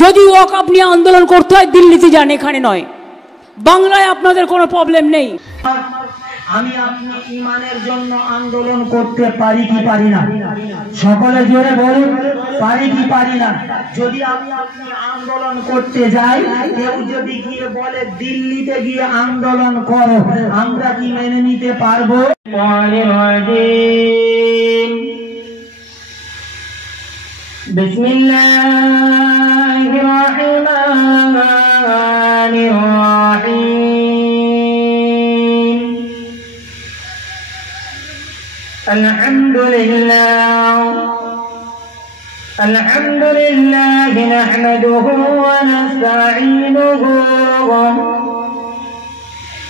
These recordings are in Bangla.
যদি ওয়াকফ নিয়ে আন্দোলন করতে হয় দিল্লিতে যান, এখানে নয়। বাংলায় আপনাদের কোনো প্রবলেম নেই। আমি আপনি ঈমানের জন্য আন্দোলন করতে পারি কি পারি না? সকলে জোরে বলুন, পারি কি পারি না? যদি আমি আপনি আন্দোলন করতে যাই, কেউ যদি গিয়ে বলে দিল্লিতে গিয়ে আন্দোলন করো, আমরা কি মেনে নিতে পারবো? বিসমিল্লাহির রাহমানির রাহিম। আলহামদুলিল্লাহ নাহমাদুহু ওয়া নাস্তাঈনুহু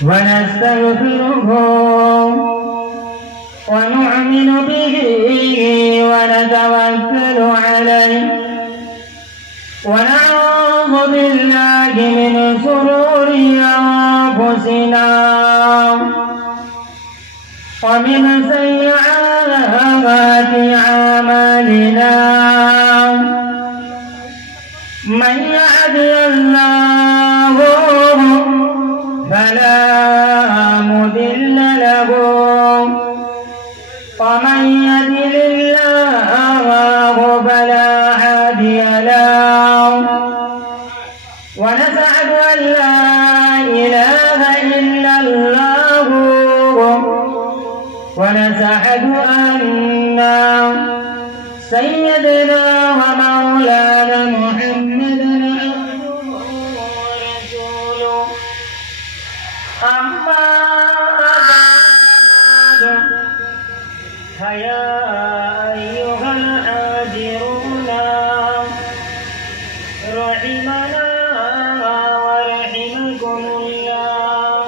ওয়া নাস্তাগফিরুহু ওয়া নু'মিনু বিহি ওয়া নাতাওয়াক্কালু আলাইহি ওয়া না'উযু বিল্লাহি মিন শুরুরি আনফুসিনা ওয়া মিন সাইয়্যাতি আমালিনা। من يهده الله فلا مضل له ومن يضلل الله فلا هادي له ونشهد أن لا إله إلا الله ونشهد أن سيدنا ومولانا محمدا عبده ورسوله. أما بعد فيا أيها الحاضرون رحمنا ورحمكم الله،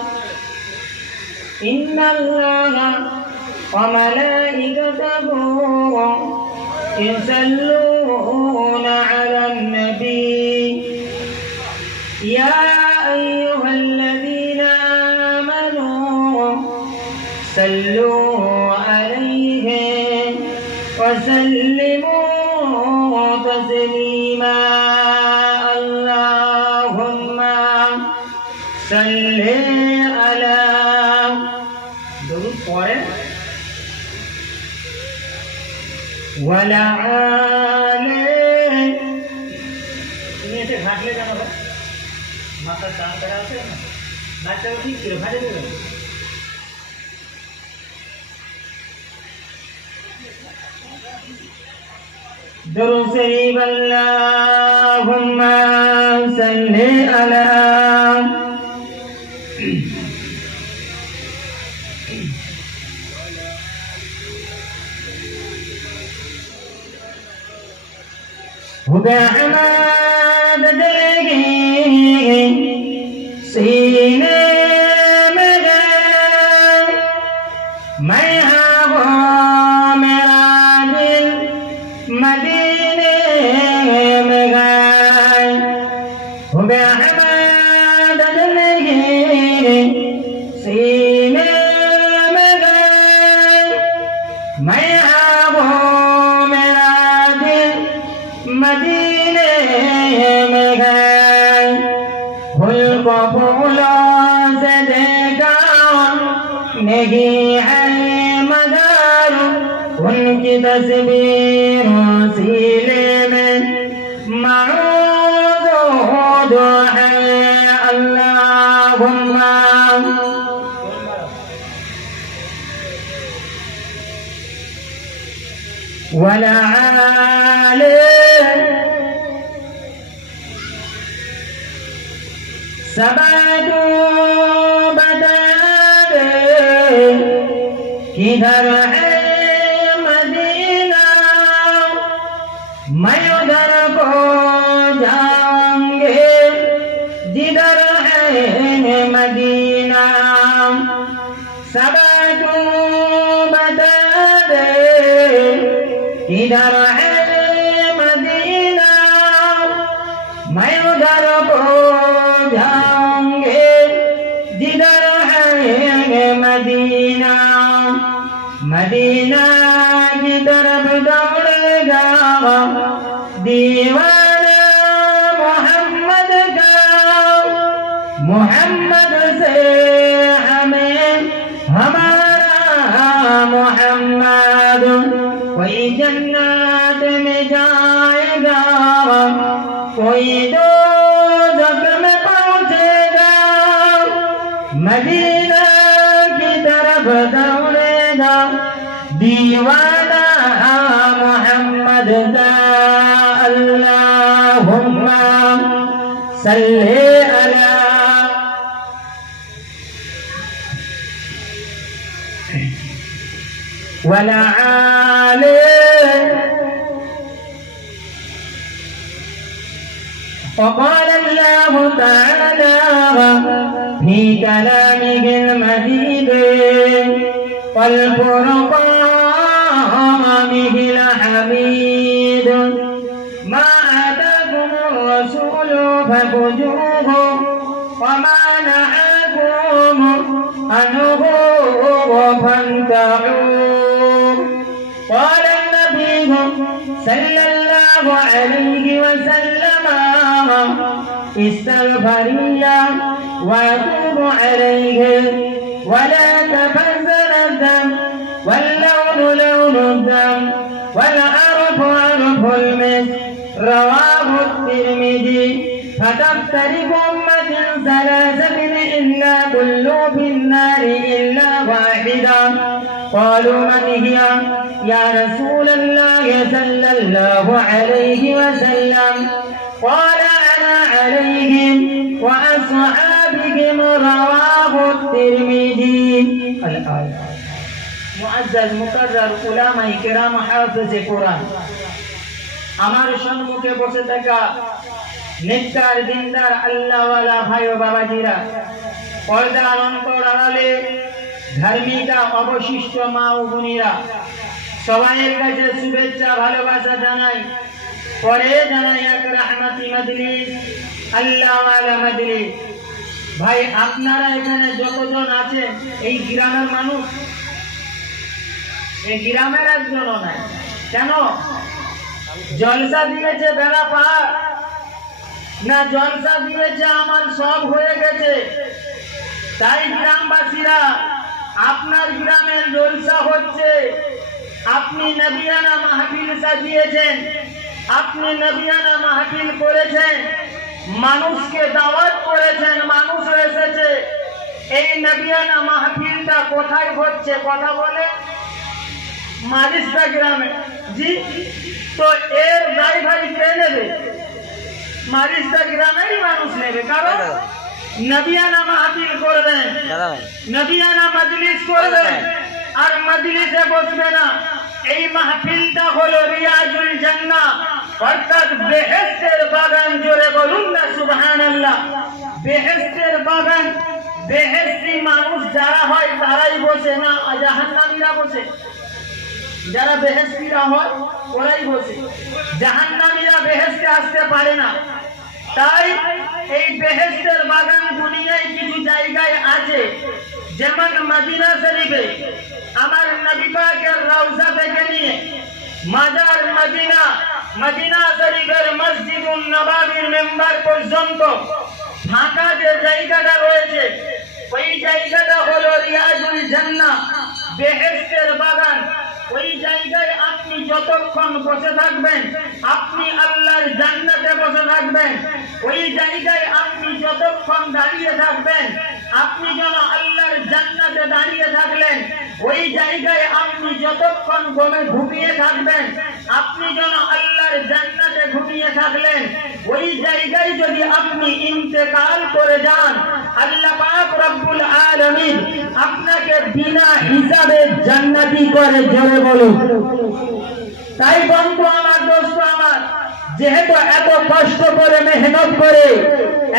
إن الله وملائكته يصلون على النبي يا أيها الذين آمنوا صلوا عليه وسلموا تسليما. اللهم صل على ولا عليه. তুমি এসে ঘাটলে কেন ভাই? মাথার টান করা আছে না, নাচটাও ঠিক ছিল, ঘাটে দেবে। দরুদ শরীফ আল্লাহুম্মা সাল্লি আলা अहमद देगी सीने में गए, मैं वो मेरा दिल मदीने में गए। अहमद देगी सीने में गए, मैं वो मेरा दिल मदीने में गए। फूल को फूलों से देखा नहीं है मगर उनकी तस्वीरों सीले में मौजूद है। अल्लाहुम्मा वला सबको बता दे किधर है मदीना, मैं उधर को जाऊंगे जिधर है मदीना। सबको बता दे किधर है मदीना, मैं उधर को जाऊंगे जिधर है मदीना। मदीना की तरफ दौड़ेगा दीवाना मोहम्मद से हमें हमारा मोहम्मद, कोई जन्नत में जाएगा, कोई दोज़ख में पहुंचेगा, मदीना की तरफ दौड़ेगा दीवाना मोहम्मद दा। अल्लाहुम्मा सल्ली अला वला आले। وقال الله تعالى في كلامه المجيد والفرقانه الحميد ما آتاكم الرسول فخذوه وما نهاكم عنه فانتهوا. قال النبي صلى الله عليه وسلم استغفر الله واتوب عليه ولا تبذر الدم واللون لون الدم والعرف عرف المسك. رواه الترمذي. فتفترق أمة ثلاثة إلا كل في النار إلا واحدة. قالوا من هي يا رسول الله صلى الله عليه وسلم؟ قال أنا عليهم وأصحابهم. رواه الترمذي. الآية. মুআজ্জাজ মুকাররার উলামায়ে কেরাম হাফেজে কোরআন, আমার সম্মুখে বসে থাকা নেককার দিনদার আল্লাহওয়ালা ভাই ও বাবাজিরা, পর্দার অন্তর আড়ালে ধার্মিকা অবশিষ্ট মা ও বোনেরা, সবাইয়ের কাছে শুভেচ্ছা ভালোবাসা জানাই। পরে জানাই এক রাহমাতি মজলিস, আল্লাহওয়ালা মজলিস। ভাই, আপনারা এখানে যতজন আছেন এই গ্রামের মানুষ, এই গ্রামের একজনও নাই। কেন? জলসা দিয়েছে বেড়া পাহাড় না জলসা দিয়েছে আমার সব হয়ে গেছে? তাই গ্রামবাসীরা, আপনার গ্রামের জলসা হচ্ছে, আপনি নবিয়ানা মাহফিল সাজিয়েছেন, আপনি নবিয়ানা মাহফিল করেছেন, মানুষকে দাওয়াত করেছেন, মানুষ এসেছে। এই নবিয়ানা মাহফিলটা কোথায় হচ্ছে কথা বলে? মারিস্তা গ্রামে। জি, তো এর ড্রাইভারি কে নেবে? মারিস্তা গ্রামেরই মানুষ নেবে। কারণ নবিয়ানা মাহফিল করবেন, নবিয়ানা মজলিস করবেন, আর মজলিসে বসবে না। এই মাহফিলটা হলো রিয়াজুল জান্নাহ, অর্থাৎ বেহেশতের বাগান। জোরে বলুন না সুবহানাল্লাহ। বেহেশতের বাগান, বেহেশতি মানুষ যারা হয় তারাই বসে, না জাহান্নামীরা বসে? যারা বেহেশতিরা হয় ওরাই বসে, জাহান্নামীরা বেহেশতে আসতে পারে না। তাই এই বেহেশতের বাগান দুনিয়ায় কিছু জায়গায় আছে, যেমন মদিনা শরীফে আমার নবী পাকের রওজা থেকে নিয়ে মাজার মদিনা, মদিনা শরীফের মসজিদুন নববীর মেম্বার পর্যন্ত ফাঁকা যে জায়গাটা রয়েছে, ওই জায়গাটা হলো রিয়াজুল জান্নাহ, বেহেশতের বাগান। ওই জায়গায় আপনি যতক্ষণ বসে থাকবেন আপনি আল্লাহর জান্নাতে বসে থাকবেন। ওই জায়গায় আপনি যতক্ষণ দাঁড়িয়ে থাকবেন আপনি যেন আল্লাহর জান্নাতে দাঁড়িয়ে থাকলেন। ওই জায়গায় আপনি যতক্ষণ ঘুমিয়ে থাকবেন আপনি যেন আল্লাহর জান্নাতে ঘুমিয়ে থাকলেন। ওই জায়গায় যদি আপনি ইন্তেকাল করে যান, আল্লাহ পাক রব্বুল আলামিন আপনাকে বিনা হিসাবে জান্নাতি করে। জোরে বলুন। তাই বন্ধু আমার, দোস্ত আমার, যেহেতু এত কষ্ট করে মেহনত করে,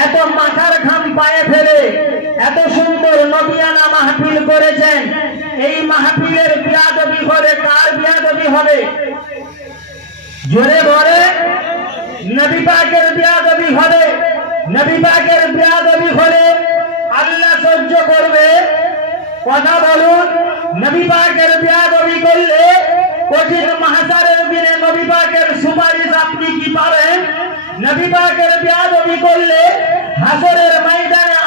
এত মাথার ঘাম পায়ে ফেলে এত সুন্দর নবিয়ানা মাহফিল করেছেন, এই মাহফিলের বিয়াদবি হলে কার বিয়াদবি হবে? জোরে বলে। নবী পাকের বিয়াদবি হবে। নবী পাকের বিয়াদবি হলে আল্লাহ সহ্য করবে? কথা বলুন। নবী পাকের বিয়াদবি করলে কঠিন মাহশারের দিনে নবী পাকের সুপারিশ আপনি কি পাবেন? নবী পাকের বিয়াদবি করলে হাসরের ময়দানে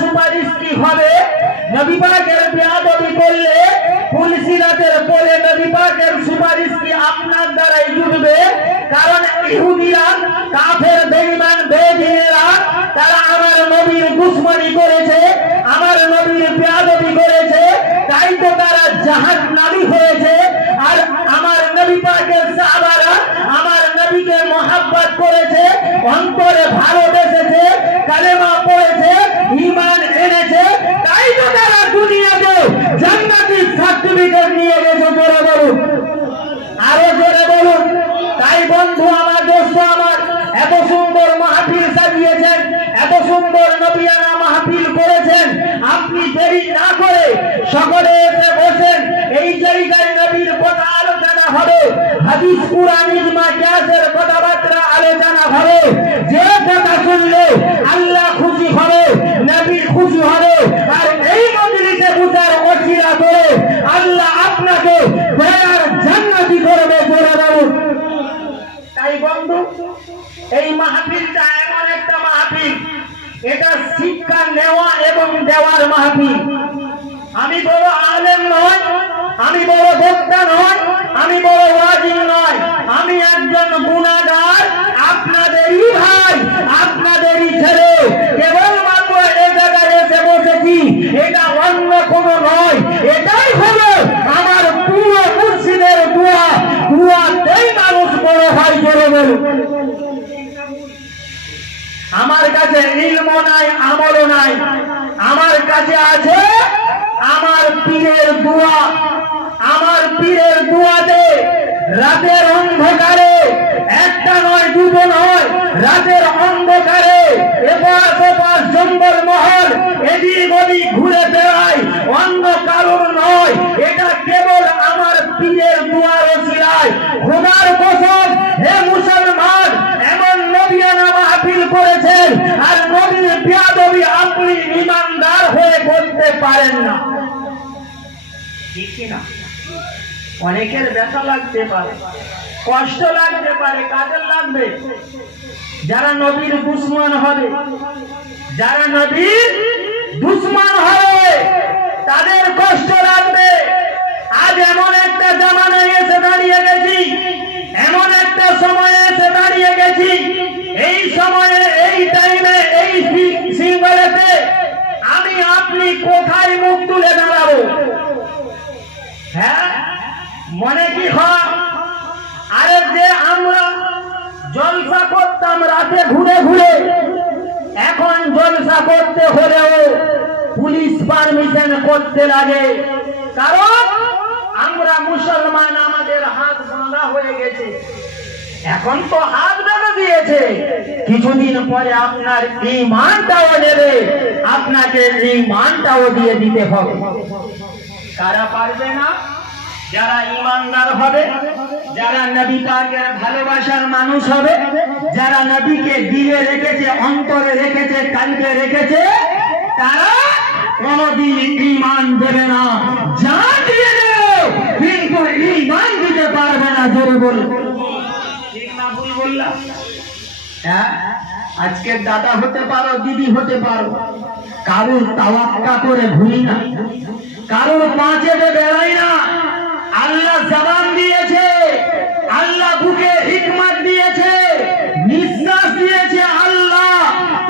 সুপারিশ কি হবে? নবী পাকের বেয়াদবি করলে ফুলসিরাতের পরে নবী পাকের সুপারিশ কি আপনার দ্বারাই জুটবে? কারণ ইহুদিরা, কাফের, বেঈমান, বেদিনেরা তারা আমার নবীর দুশমনি করেছে, আমার নবীর বেয়াদবি করেছে, তাই তো তারা জাহান্নামী হয়েছে। আর আমার নবী পাকের সাহাবারা আমার নবীকে মহব্বত করেছে, অন্তরে ভালোবেসেছে, কালেমা পড়েছে, ঈমান এনেছে, তাই তো তারা দুনিয়াতে জান্নাতি সার্টিফিকেট নিয়ে গেছে। জোরে বলুন, আরো জোরে বলুন। তাই বন্ধু আমার, দোস্ত আমার, এত সুন্দর মাহফিল সাজিয়েছেন, এত সুন্দর নবিয়ানা মাহফিল করেছেন, আপনি দেরি না করে সকলে এসে বসেন। এই জায়গায় নবীর কথা আলোচনা হবে, হাদিস, কুরআন, ইজমা, কিয়াসের কথাবার্তা আলোচনা হবে। যে কথা শুনলে আল্লাহ খুশি হবে, নবী খুশি হবে। আর এই মজলিসে বসার ওসিলা করে আল্লাহ আপনাকে দয়ার জান্নাতি করবে। জোরে বলুন। তাই বন্ধু, এই মাহফিলটা এমন একটা মাহফিল, এটা শিক্ষা নেওয়া এবং দেওয়ার মাহফিল। আমি বড় আলেম নয়, আমি বড় বক্তা নয়, আমি বড় ওয়াজি নয়, আমি একজন গুনাহগার, আপনাদেরই ভাই, আপনাদেরই ছেলে। কেবলমাত্র এই জায়গায় এসে বসেছি, এটা অন্য কোনো নয়। এটাই হলো আমার পুরো মুর্শিদের দোয়া। দোয়াতেই মানুষ বড় হয়। জোরে বলুন। আমার কাছে ইলম নাই, আমলও নাই, আমার কাছে আছে আমার পীরের দোয়া। আমার পীরের দোয়াতে রাতের অন্ধকারে, একটা নয়, দুটো নয়, রাতের অন্ধকারে এপাশ ওপাশ জঙ্গল মহল এদিক ওদিক ঘুরে বেড়ায়, অন্য কারোর নয়। এটা কেবল আমার পীরের দোয়ার ওসিলায়। খোদার কসম, হে মুসলমান, এমন নবিয়ানা মাহফিল করেছেন আর নবীর বেয়াদবি আপনি ঈমানদার হয়ে করতে পারেন না। ঠিক না? অনেকের ব্যথা লাগতে পারে, কষ্ট লাগতে পারে। কাদের লাগবে? যারা নবীর দুশমন হবে, যারা নবীর দুশমন হবে তাদের কষ্ট লাগবে। আজ এমন একটা জামানায় এসে দাঁড়িয়ে গেছি, এমন একটা সময়ে এসে দাঁড়িয়ে গেছি, এই সময়ে, এই টাইমে, এই সিঙ্গলেতে আমি আপনি কোথায় মুখ তুলে দাঁড়াবো? হ্যাঁ, মনে কি হয়? আরে যে আমরা জলসা করতাম রাতে ঘুরে ঘুরে, এখন জলসা করতে হলেও পুলিশ পারমিশন করতে লাগে। কারণ আমরা মুসলমান, আমাদের হাত বাঁধা হয়ে গেছে। এখন তো হাত বেঁধে দিয়েছে, কিছুদিন পরে আপনার ঈমানটাও নেবে, আপনাকে ঈমানটাও দিয়ে দিতে হবে। কারা পারবে না? যারা ঈমানদার হবে, যারা নবী পাকের ভালোবাসার মানুষ হবে, যারা নবীকে দিলে রেখেছে, অন্তরে রেখেছে, কালবে রেখেছে, তারা কোনদিন ঈমান দেবে না। জান দিয়ে দেবে কিন্তু ঈমান দিতে পারবে না। জোরে বলুন। ঠিক না ভুল বললাম? হ্যাঁ, আজকে দাদা হতে পারো, দিদি হতে পারো, কারুর তাওয়াক্কা করে ভুলি না, কারুর পাঁচে বেড়াই না। আল্লাহ জবান দিয়েছে, আল্লাহ বুকে হিকমত দিয়েছে, নিঃশ্বাস দিয়েছে আল্লাহ।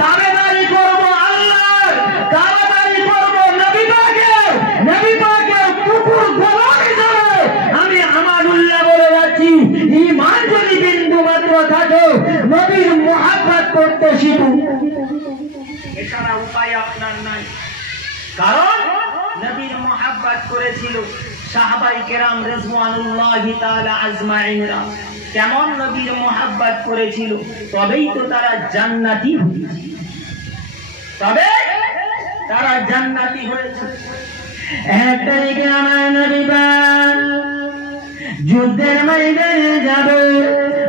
তাবেদারি করব আল্লাহর, তাবেদারি করব নবী পাকের, নবী পাকের কুকুর গোলাম হিসেবে আমি আমানুল্লাহ বলে যাচ্ছি। ঈমান যদি বিন্দু মাত্র থাকে, নবীর মুহাব্বত করতে শিখুন। এছাড়া উপায় আপনার নাই। কারণ নবীর মুহাব্বত করেছিল সাহাবায়ে কেরাম রিজওয়ানুল্লাহি তাআলা আজমাইনরা। কেমন নবীর মুহাব্বত করেছিল, তবেই তো তারা জান্নাতি হয়েছে, তবে তারা জান্নাতি হয়েছে। একটা দিকে আমার নবী পাক যুদ্ধের ময়দানে যাবে,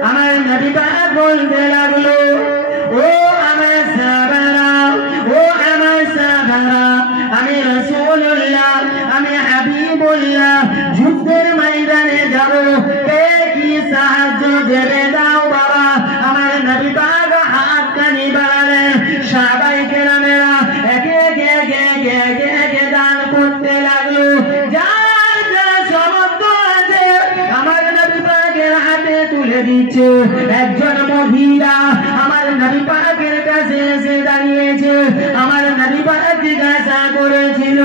আমার নবী পাক বলতে লাগলো, ও আমার সাহাবারা, ও আমার সাহাবারা, আমি রাসূলুল্লাহ, আমি হাবিবুল্লাহ যুদ্ধের ময়দানে যাব, কে কি সাহায্য দেবে দাও বাবা। আমার নবী পাক হাত কানি বাড়ালেন, সাহাবায়ে কেরামেরা একে একে মহিলা আমার নবী পাকের কাছে এসে দাঁড়িয়েছে। আমার নবী পাক জিজ্ঞাসা করেছিল,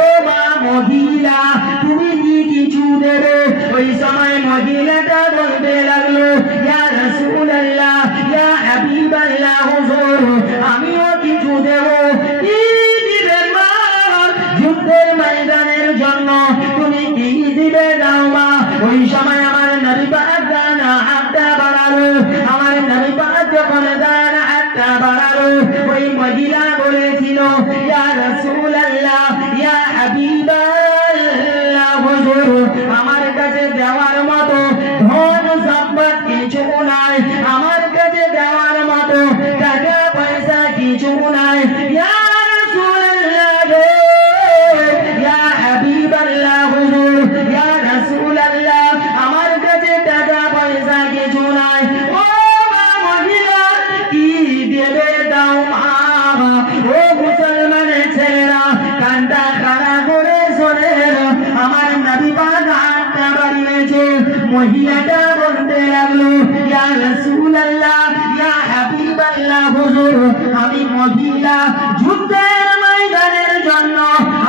ও মা মহিলা তুমি কি কিছু দেবে? ওই সময় মহিলাটা বলতে লাগলো, ইয়া রাসূলুল্লাহ, ইয়া হাবিবাল্লাহ, হুজুর আমিও কিছু দেব। কি দিবেন মা? যুদ্ধের ময়দানের জন্য তুমি কি দিবে দাও মা। ওই সময় আমার নবী পাক ডানা হাতটা বাড়ালো। আমার নবী পাক যখন ডানা হাতটা বাড়ালো, ওই মহিলা বলেছিল, ইয়া রাসূলুল্লাহ, ইয়া হাবিবাল্লাহ, হুজুর আমার কাছে দেওয়ার মতো ধন সম্পদ কিছু নাই, আমার কাছে দেওয়ার মতো টাকা পয়সা কিছু নাই। ইয়া রাসূলুল্লাহ, ইয়া হাবিবাল্লাহ, হুজুর ইয়া রাসূলুল্লাহ আমার কাছে টাকা পয়সা কিছু নাই। ও মা মহিলা কি দেবে দাও মা। ও মুসলমানের ছেলেরা কানটা খাড়া করে শোনেন, আমার নবী পাক হাতটা বাড়িয়েছে। মহিলাটা বলতে লাগলো, ইয়া রাসূলুল্লাহ, ইয়া হাবিবাল্লাহ, হুজুর আমি মহিলা যুদ্ধের ময়দানের জন্য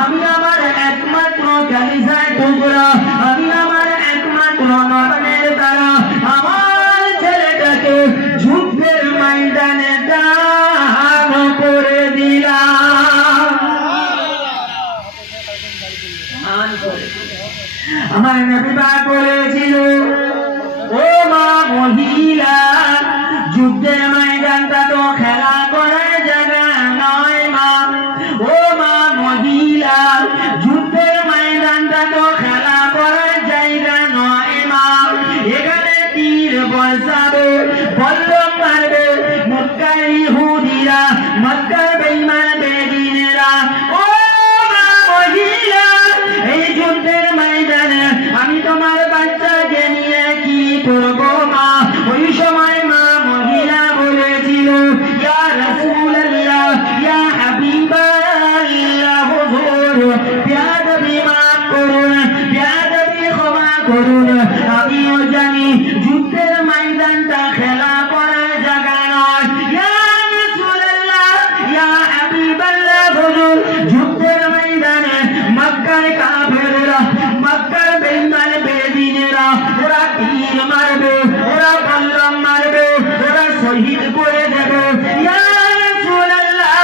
আমি আমার একমাত্র কালিজায় টুকরা, আমি আমার একমাত্র নয়নের তারা আমার ছেলেটাকে যুদ্ধের ময়দানে দান করে দিলাম। আমার নবী পাক বলেছিল, ও মা মহিলা যুদ্ধের ময়দানটা তো খেলা করার জায়গা নয় মা। ও মা মহিলা যুদ্ধের ময়দানটা তো খেলা করার জায়গা নয় মা। এখানে তীর বসাবে, বল্লম মারবে মক্কার ইহুদিরা, মক্কার বেঈমান বেদিনেরা। ও মা মহিলা এই যুদ্ধের ময়দানে আমি তোমার বাচ্চাকে নিয়ে কি করবো মা। ওই সময় মা মহিলা বলেছিল, ইয়া রাসূলুল্লাহ, ইয়া হাবিবাল্লাহ, হুজুর বেয়াদবি মাফ করুন, বেয়াদবি ক্ষমা করুন। আমিও জানি যুদ্ধের ময়দানটা খেলা করার জায়গা নয়। ইয়া রাসূলুল্লাহ, ইয়া হাবিবাল্লাহ, হুজুর যুদ্ধের ময়দানে মক্কার কাফেররা, মক্কার বেঈমান বেদিনেরা ওরা তীর মারবে, ওরা বল্লম মারবে, ওরা শহীদ করে দেবে। ইয়া রাসূলুল্লাহ,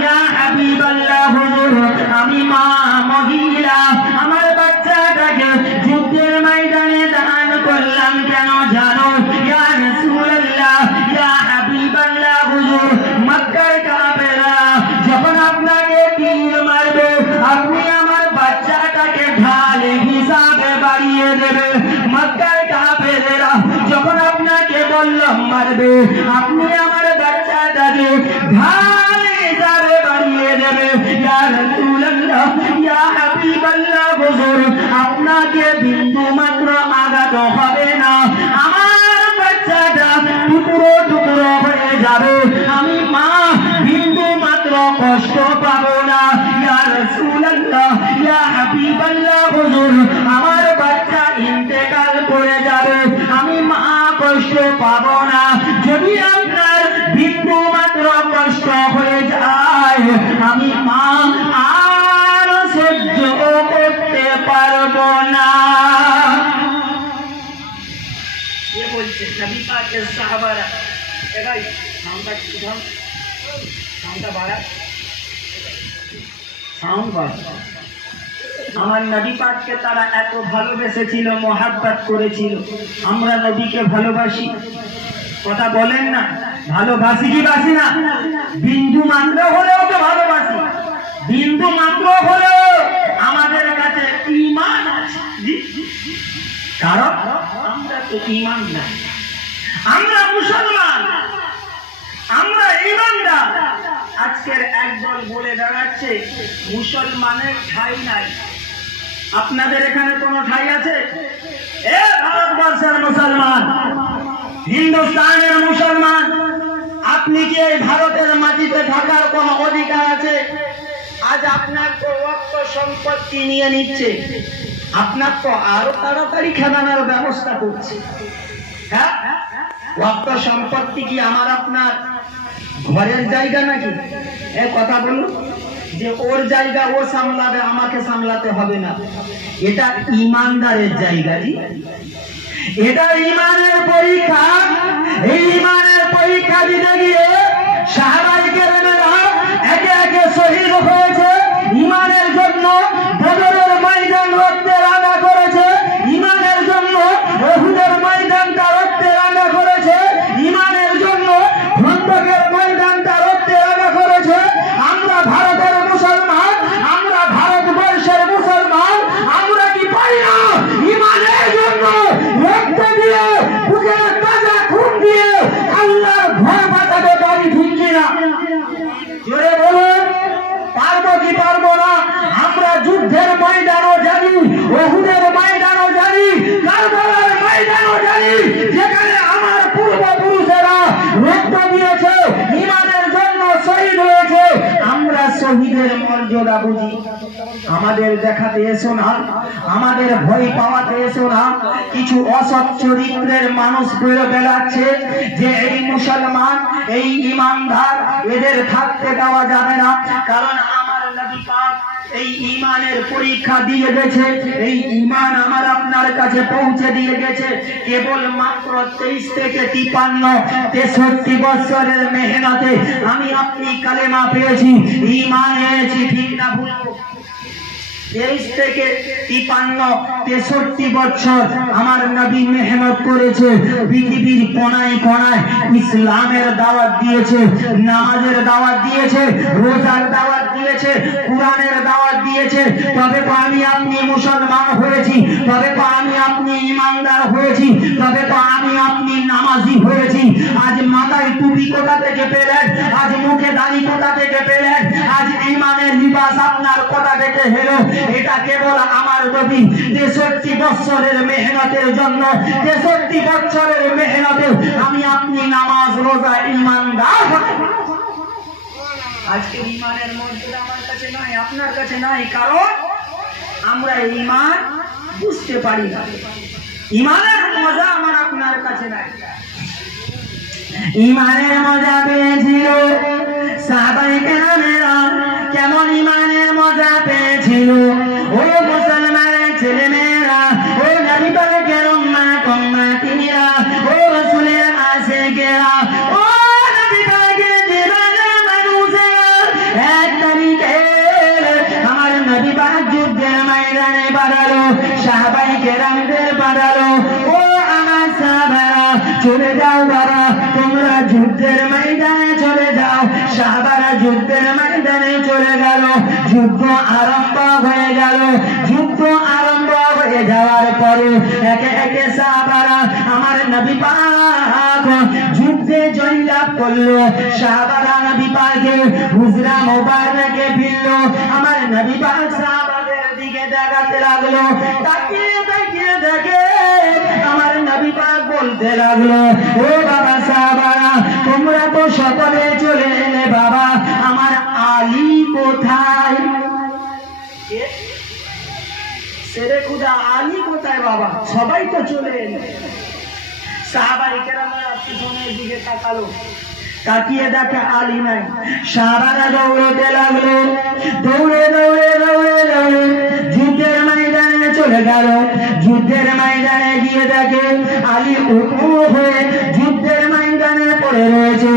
ইয়া হাবিবাল্লাহ, হুজুর আমি মা মহিলা আমার বাচ্চাটাকে যুদ্ধের ময়দানে দান করলাম কেন জানো? ইয়া রাসূলুল্লাহ, ইয়া হাবিবাল্লাহ, হুজুর মক্কার কাফেররা যখন আপনাকে তীর মারবে আপনি আমার বাচ্চাটাকে ঢাল হিসাবে বাড়িয়ে দেবে। মক্কার কাফেররা যখন আপনাকে বল্লম মারবে আপনি আমার বাচ্চাটাকে ঢাল হিসাবে বাড়িয়ে দেবে। ইয়া রাসূলুল্লাহ, ইয়া হাবিবাল্লাহ, হুজুর আপনাকে বিন্দু মাত্র আঘাত হবে না, আমার বাচ্চাটা টুকরো টুকরো হয়ে যাবে, আমি মা বিন্দু মাত্র কষ্ট পাবো না। ইয়া রাসূলুল্লাহ, ইয়া হাবিবাল্লাহ, হুজুর আমার বাচ্চা ইন্তেকাল করে যাবে, আমি মা কষ্ট পাবো না। যদি আপনার বিন্দু মাত্র কষ্ট হয়ে যায় আমি মা আর সহ্য করতে পারবো না। এ বলছে নবী পাকের সাহাবারা, এবারে সাউন্ডটা বাড়া, সাউন্ড বাড়া। আমার নবী পাককে তারা এত ভালোবেসেছিল, মহাব্বত করেছিল। আমরা নবীকে ভালোবাসি, কথা বলেন না, ভালোবাসি কি বাসি না? বিন্দু মাত্র হলেও তো ভালোবাসি, বিন্দু মাত্র হলেও আমাদের কাছে ঈমান আছে। কারণ আমরা তো ঈমান নাই, আমরা মুসলমান, আমরা ঈমানদার। আজকের একদল বলে দাঁড়াচ্ছে মুসলমানের ঠাঁই নাই। আপনাদের এখানে কোনো ঠাঁই আছে? এ ভারতবর্ষের মুসলমান, হিন্দুস্তানের মুসলমান, আপনি কি এই ভারতের মাটিতে থাকার কোন অধিকার আছে? আজ আপনার তো রক্ত সম্পত্তি নিয়ে নিচ্ছে, আপনার তো আরো তাড়াতাড়ি খেলানোর ব্যবস্থা করছে। হ্যাঁ, ওয়াক্ফ সম্পত্তি কি আমার আপনার ঘরের জায়গা নাকি? এই কথা বলুন, যে ওর জায়গা ও সামলাবে, আমাকে সামলাতে হবে না। এটা ইমানদারের জায়গা। এটা ইমানের পরীক্ষা। এই ইমানের পরীক্ষা দিতে গিয়ে সাহাবায়ে কেরামেরা একে একে শহীদ হয়েছে। ইমানের জন্য বদরের ময়দান রক্তে রাঙা করেছে। ইমানের জন্য উহুদের ময়দানটা রক্তে রাঙা করেছে। ইমানের জন্য খন্দকের ময়দানটা রক্তে রাঙা করেছে। আমরা ভারতের মুসলমান, আমরা ভারতবর্ষের মুসলমান, আমরা কি পারি না ইমানের জন্য রক্ত দিয়ে, বুকের তাজা খুন দিয়ে আল্লাহর ভয় বাঁচাতে পারি? ঠিক কিনা? জোরে বলুন, পারবো কি পারবো না? আমরা যুদ্ধের ময়দানও জানি, উহুদের ময়দানও জানি, কারবালার ময়দানও জানি, যেখানে আমার পূর্বপুরুষেরা রক্ত দিয়েছে, ইমানের জন্য শহীদ হয়েছে। আমরা শহীদের মর্যাদা বুঝি। আমাদের দেখাতে এসো না, আমাদের ভয় পাওয়াতে এসো না। কিছু অসৎ চরিত্রের মানুষ বেরো বেড়াচ্ছে যে এই মুসলমান, এই ইমানদার, এদের থাকতে দেওয়া যাবে না। কারণ আমার নবী পাক এই ইমানের পরীক্ষা দিয়ে গেছে। এই ইমান আমার আপনার কাছে পৌঁছে দিয়ে গেছে। কেবল মাত্র 23 থেকে 53-63 বছরের মেহনতে আমি আপনি কালেমা পেয়েছি, ইমান এনেছি। ঠিক না ভুল? 23 থেকে 53-63 বছর আমার নবী মেহনত করেছে। পৃথিবীর কোনায় কোনায় ইসলামের দাওয়াত দিয়েছে, নামাজের দাওয়াত দিয়েছে, রোজার দাওয়াত দিয়েছে, কোরআনের দাওয়াত দিয়েছে। তবে তো আমি আপনি মুসলমান হয়েছি, তবে তো আমি আপনি ইমানদার হয়েছি, তবে তো আমি আপনি নামাজি হয়েছি। আজ মাথায় টুপি কোথা থেকে পেলেন? আজ মুখে দাড়ি কোথা থেকে পেলেন? আজ ইমানের লিবাস আপনার কোথা থেকে এলো? এটা কেবল আমার নবী 63 বছরের মেহনতের জন্য। 63 বছরের মেহনতে আমি আপনি নামাজ, রোজা, ইমানদার। আজকে ইমানের মর্যাদা আমার কাছে নাই, আপনার কাছে নাই, কারণ আমরা ইমান বুঝতে পারি না। ইমানের মজা আমার আপনার কাছে নাই। ইমানের মজা পেয়েছিল সাহাবায়ে কেরামেরা। কেমন ইমানের মজা পেয়েছিল ও মুসলমানের ছেলে মেয়েরা, ও নবী পাকের উম্মত উম্মতিরা, ও রাসূলের আশিকেরা, ও নবী পাকের দিওয়ানা মানুষেরা। এক তারিখে আমার নবী পাক যুদ্ধের ময়দানে পাঠালো, সাহাবায়ে কেরামদের পাঠালো, ও আমার সাহাবারা চলে যাও বাবা, তোমরা যুদ্ধের ময়দানে চলে যাও। সাহাবারা যুদ্ধের ময়দানে চলে গেল। যুদ্ধ আরম্ভ হয়ে গেল। যুদ্ধ আরম্ভ হয়ে যাওয়ার পরে একে একে সাহাবারা আমার নবী পাক যুদ্ধে জয়লাভ করলো। সাহাবারা নবী পাকের হুজরা মোবারকে ফিরল। আমার নবী পাক সাহাবাদের দিকে দেখাতে লাগলো। তাকিয়ে তাকিয়ে দেখে আমার নবী পাক বলতে লাগলো, ও বাবা সাহাবারা, তোমরা তো সকলে চলে এলে, বাবা আমার আলী কোথায়? শেরে খুদা আলী কোথায় বাবা? সবাই তো চলে এলে। সাহাবায়ে কেরামেরা পিছনের দিকে তাকালো, তাকিয়ে দেখে আলী নাই। সাহাবারা দৌড়তে লাগলো, দৌড়ে দৌড়ে দৌড়ে দৌড়ে যুদ্ধের ময়দানে চলে গেল। যুদ্ধের ময়দানে গিয়ে দেখে আলী উঁচু হয়ে যুদ্ধের ময়দানে পড়ে রয়েছে।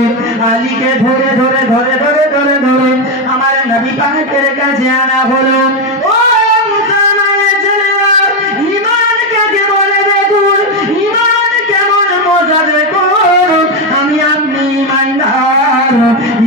আলীকে ধরে ধরে ধরে ধরে ধরে ধরে আমার নবী পাকের কাছে আনা হলো। ও মুসলমানের ছেলেরা, ঈমান কাকে বলে দেখুন, ঈমান কেমন মজা দেখুন। আমি আপনি ঈমানদার,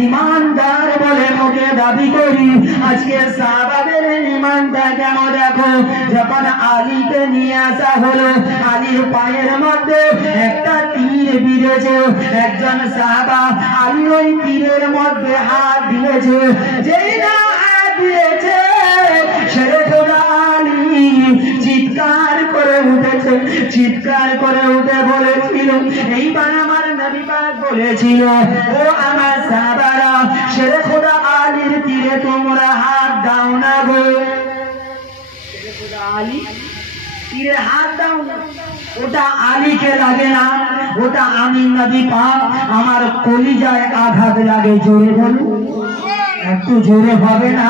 ঈমানদার বলে মুখে দাবি করি। আজকে সাহাবাদের ঈমানটা কেমন দেখো। যখন আলীকে নিয়ে আসা হলো, আলীর পায়ের মধ্যে একটা তীর বিঁধেছে। একজন সাহাবা আলী ওই তীরের মধ্যে হাত দিয়েছে। যেই না হাত দিয়েছে, শেরে খোদা আলী চিৎকার করে উঠেছে। চিৎকার করে উঠে বলেছিল, এইবার আমার নবী পাক বলেছিল, ও আমার সাহাবারা, শেরে খোদা আলীর তীরে তোমরা হাত দাও না গো। শেরে খোদা আলী তীরে হাত দাও না, ওটা আলীকে লাগে না, ওটা আমি নবী পাক আমার কলিজায় আঘাত লাগে। জোরে বলুন, একটু জোরে হবে না?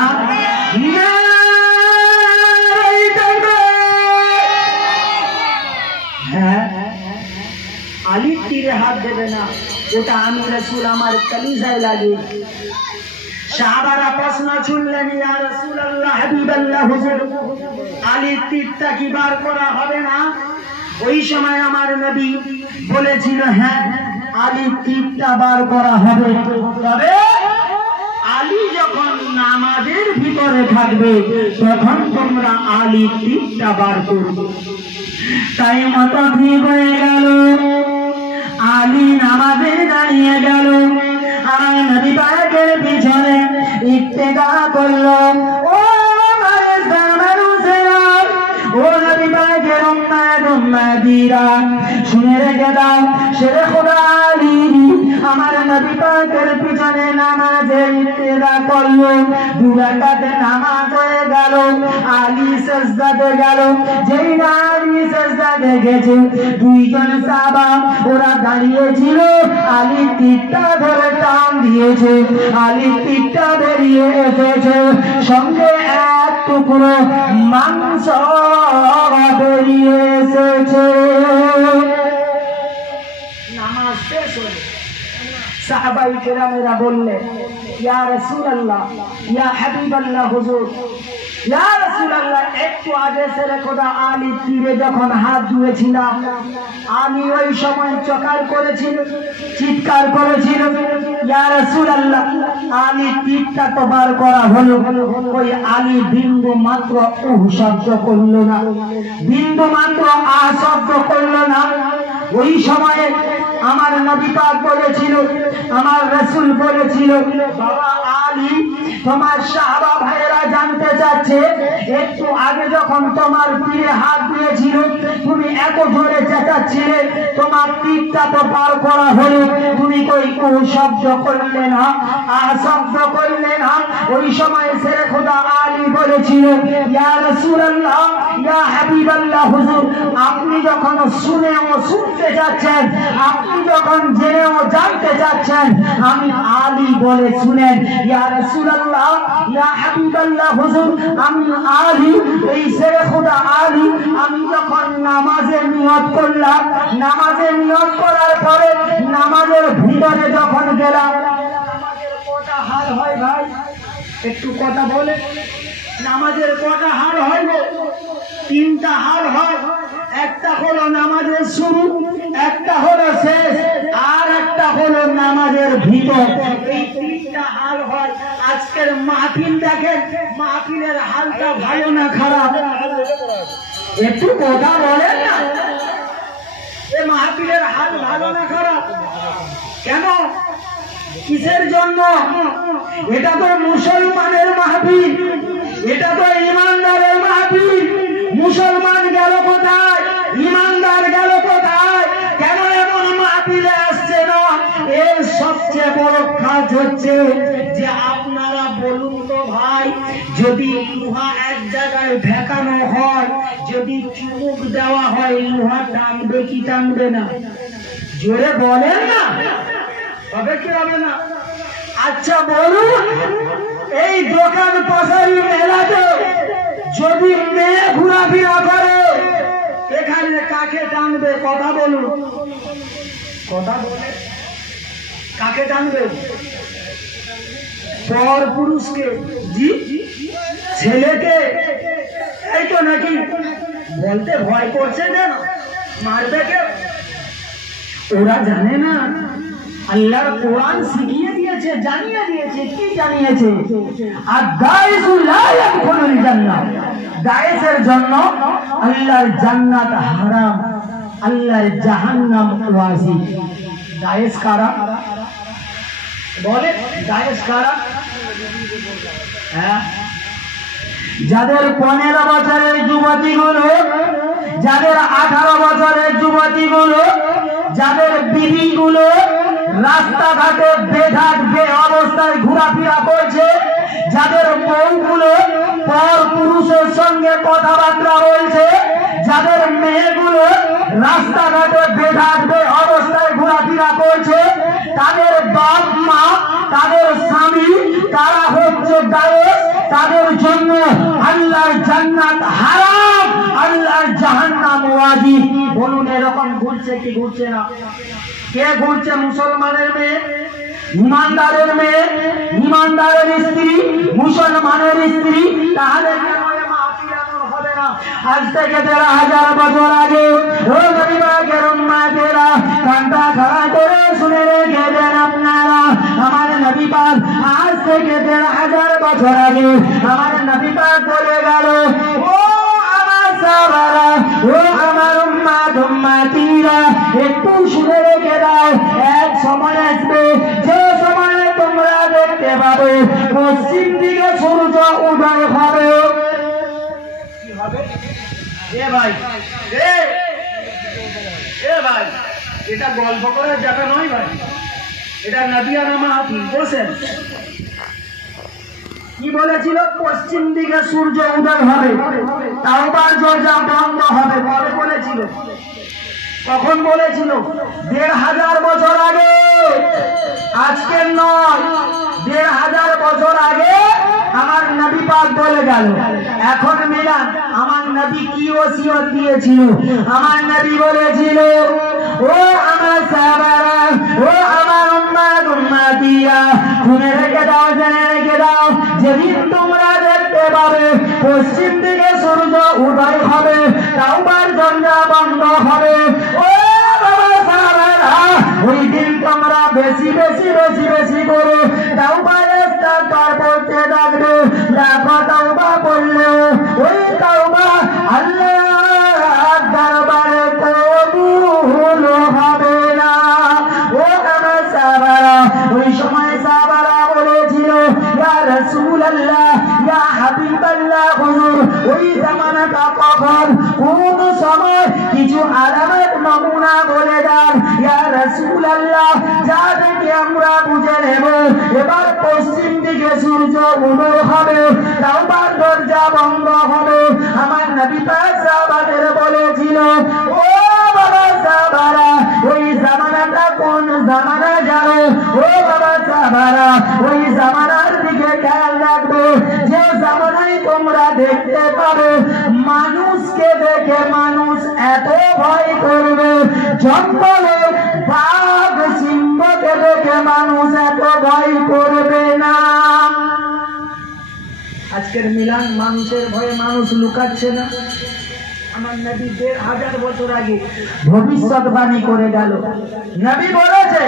হ্যাঁ, আলীর তীরে হাত দেবে না, ওটা আমি রাসূল আমার কলিজায় লাগে। সাহাবারা প্রশ্ন শুনলেন, ইয়া রাসূলুল্লাহ, হাবিবাল্লাহ, হুজুর আলীর তীরটা কি বার করা হবে না? ওই সময় আমার নবী বলেছিল, হ্যাঁ আলীর তীরটা বার করা হবে, তবে আলী যখন নামাজের ভিতরে থাকবে তখন তোমরা আলীর তীরটা বার করবে। তাই মত ঠিক হয়ে গেল, আলী নামাজে দাঁড়িয়ে গেল, আমার নবী পাকের পিছনে ইত্তেদা করলো। ও ও নবী পাকের উম্মতিরা শুনে রেখে দাও, শেরে খোদা আলী আমার নবী পাকের পিছনে নামাজে ইত্তেদা করলো। 2 রাকাতে নামাজ হয়ে গেল, আলী সিজদাতে গেল। যেই না আলী সিজদাতে গেছে, 2 জন সাহাবা ওরা দাঁড়িয়ে ছিল, আলী তীরটা ধরে টান দিয়েছে, আলী তীরটা বেরিয়ে এসেছে, সঙ্গে এক টুকরো মাংস বেরিয়ে এসেছে। নামাজ শেষ হলো, সাহাবায়ে কেরামেরা বললেন, ইয়া রাসূলুল্লাহ, ইয়া হাবিবাল্লাহ, হুজুর ইয়া রাসূলুল্লাহ, একটু আগে ছেড়ে খোদা আলী তীরে যখন হাত ধুয়েছিলাম, আমি ওই সময় চিৎকার করেছিল, ইয়া রাসূলুল্লাহ, আলী তীরটা তো বার করা হলো, ওই আলী বিন্দু মাত্র শব্দ করলো না, বিন্দু মাত্র শব্দ করলো না। ওই সময়ে আমার নবী পাক বলেছিল, আমার রাসূল বলেছিল, বাবা আলী, তোমার সাহাবা ভাইয়েরা জানতে চাচ্ছে, একটু আগে যখন তোমার তীরে হাত দিয়েছিল তুমি এত জোরে চেঁচাচ্ছিলে, তোমার তীরটা তো পার করা হলো, তুমি কই শব্দ করলে না, শব্দ করলে না? ওই সময় শেরে খোদা আলী বলেছিল, ইয়া রাসূলুল্লাহ, ইয়া হাবিবাল্লাহ, হুজুর আপনি যখন শুনেও শুনতে যাচ্ছেন, আপনি যখন জেনেও জানতে চাচ্ছেন, আমি আলী বলে শুনেন, ইয়া রাসূলুল্লাহ, ইয়া হাবিবাল্লাহ, হুজুর আমি আলী, এই শেরে খোদা আলী, আমি যখন নামাজের নিয়ত করলাম, নামাজের নিয়ত করার পরে নামাজের ভিতরে যখন গেলাম, নামাজের কটা হাল হয় ভাই? একটু কথা বলে, নামাজের কটা হাল হয় গো? 3টা হাল হয়। একটা হলো নামাজের শুরু, একটা হলো শেষ, আর একটা হলো নামাজের ভিতর। এই 3টা হাল হয়। আজকের মাহফিল দেখেন, মাহফিলের হালটা ভালো না খারাপ? একটু কথা বলেন না, এই মাহফিলের হাল ভালো না খারাপ? কেন, কিসের জন্য? এটা তো মুসলমানের মাহফিল, এটা তো ইমানদারের মাহফিল। মুসলমান গেল কোথায়, ইমানদার গেল কোথায়? কেন এমন মাহফিলে আসছে না? এর সবচেয়ে বড় কাজ হচ্ছে যে আপনারা বলুন তো ভাই, যদি লোহা এক জায়গায় ভেকানো হয়, যদি চুমুক দেওয়া হয়, লোহা টানবে কি টানবে না? জোরে বলেন না, হবে কি হবে না? আচ্ছা বলুন, এই দোকান পাশারি মেলাতে যদি মেয়ে ঘোরাফেরা করে, এখানে কাকে টানবে? কথা বলুন, কথা বলে কাকে টানবে? পর পুরুষকে? জি, ছেলেকে? এই তো নাকি? বলতে ভয় করছে কেন? মারবে কে? ওরা জানে না, আল্লাহর কোরআন শিখিয়ে দিয়েছে, জানিয়ে দিয়েছে। কি জানিয়েছে? আর দায়েসু লা ইয়াদখুলুল জান্নাহ, দায়েসের জন্য আল্লাহর জান্নাত হারাম, আল্লাহর জাহান্নাম ওয়াজিব। দায়েস কারা? বলে দায়েস কারা? হ্যাঁ, যাদের 15 বছরের যুবতীগুলো, যাদের 18 বছরের যুবতীগুলো, যাদের বিবিগুলো রাস্তাঘাটে বেঘাট বে অবস্থায় ঘোরাফেরা করছে, যাদের বউগুলো পর পুরুষের সঙ্গে কথাবার্তা বলছে, যাদের মেয়েগুলো রাস্তাঘাটে বেঘাট অবস্থায় ঘোরাফেরা করছে, তাদের বাপ মা, তাদের স্বামী, তারা হচ্ছে দায়েশ, তাদের জন্য আল্লাহর জান্নাত হারাম, আল্লাহর জাহান্নাম ওয়াজিব। বলুন এরকম ঘুরছে কি ঘুরছে না? কে ঘুরছে? মুসলমানের মেয়ে, ইমানদারের মেয়ে, ইমানদারের স্ত্রী, মুসলমানের স্ত্রী। তাহলে কেন এ মাহফিল এমন হবে না? আজ থেকে ১৩,০০০ বছর আগে ও নবী পাকের উম্মতেরা কান্না খাড়া করে শুনে রেখে দেন আপনারা। আমার নবী পাক আজ থেকে ১৩,০০০ বছর আগে আমার নবী পাক বলে গেল, ও আমার সাহাবারা, ও আমার উম্মতিরা, একটু শুনে রেখে দাও, এক সময় আসবে যে সময়ে তোমরা দেখতে পাবে পশ্চিম দিকে সূর্য উদয় হবে। কি হবে? এ ভাই, এ ভাই, এটা গল্প করার জায়গা নয় ভাই, এটা নবিয়ানা মাহফিল। বসেন। কি বলেছিল? পশ্চিম দিকে সূর্য উদয় হবে, তাওবার দরজা বন্ধ হবে। কবে বলেছিল? কখন বলেছিল? ১৫০০ বছর আগে, আজকের নয়, ১৫০০ বছর আগে আমার নবী পাক বলে গেল। এখন মিলান আমার নবী কি ওসিয়ত দিয়েছিল? আমার নবী বলেছিল, ও আমার সাহাবারা, ও আমার উম্মতিরা, শুনে রেখে দাও, জেনে রেখে দাও, যেদিন তোমরা দেখতে পাবে পশ্চিম দিকে সূর্য উদয় হবে, তাওবার দরজা বন্ধ হবে, ও বাবা সাহাবারা, ওই দিন তোমরা বেশি বেশি বেশি বেশি করে তাওবার ইস্তিগফার করতে থাকবে। দেখো তাওবা বললেও ওই তাওবা আল্লাহর দরবারে কবুল হবে না। ও আমার সাহাবারা, ওই সময় সাহাবারা বলেছিল, ইয়া রাসূলুল্লাহ, ইয়া হাবিবাল্লাহ, হুজুর ওই জামানাটা কখন, কোন সময়, কিছু আলামত নমুনা বলে দেন ইয়া রাসূলুল্লাহ, যা দেখে আমরা বুঝে নেব এবার পশ্চিম দিকে সূর্য উদয় হবে, তাওবার দরজা বন্ধ হবে। আমার নবী পাক সাহাবাদের বলেছিল, ও বাবা সাহাবারা, ওই জামানাটা কোন জামানা জানো? ও বাবা সাহাবারা, ওই জামানার দিকে খেয়াল রাখবে যে জামানায় তোমরা দেখতে পাবে মানুষকে দেখে মানুষ এত ভয় করবে, জঙ্গলে বাঘ সিংহকে দেখে মানুষ এত ভয় করবে না। আজকের মিলান মানুষের ভয়ে মানুষ লুকাচ্ছে না। আমার নবী ১৫০০ বছর আগে ভবিষ্যৎবাণী করে গেল। নবী বলেছে,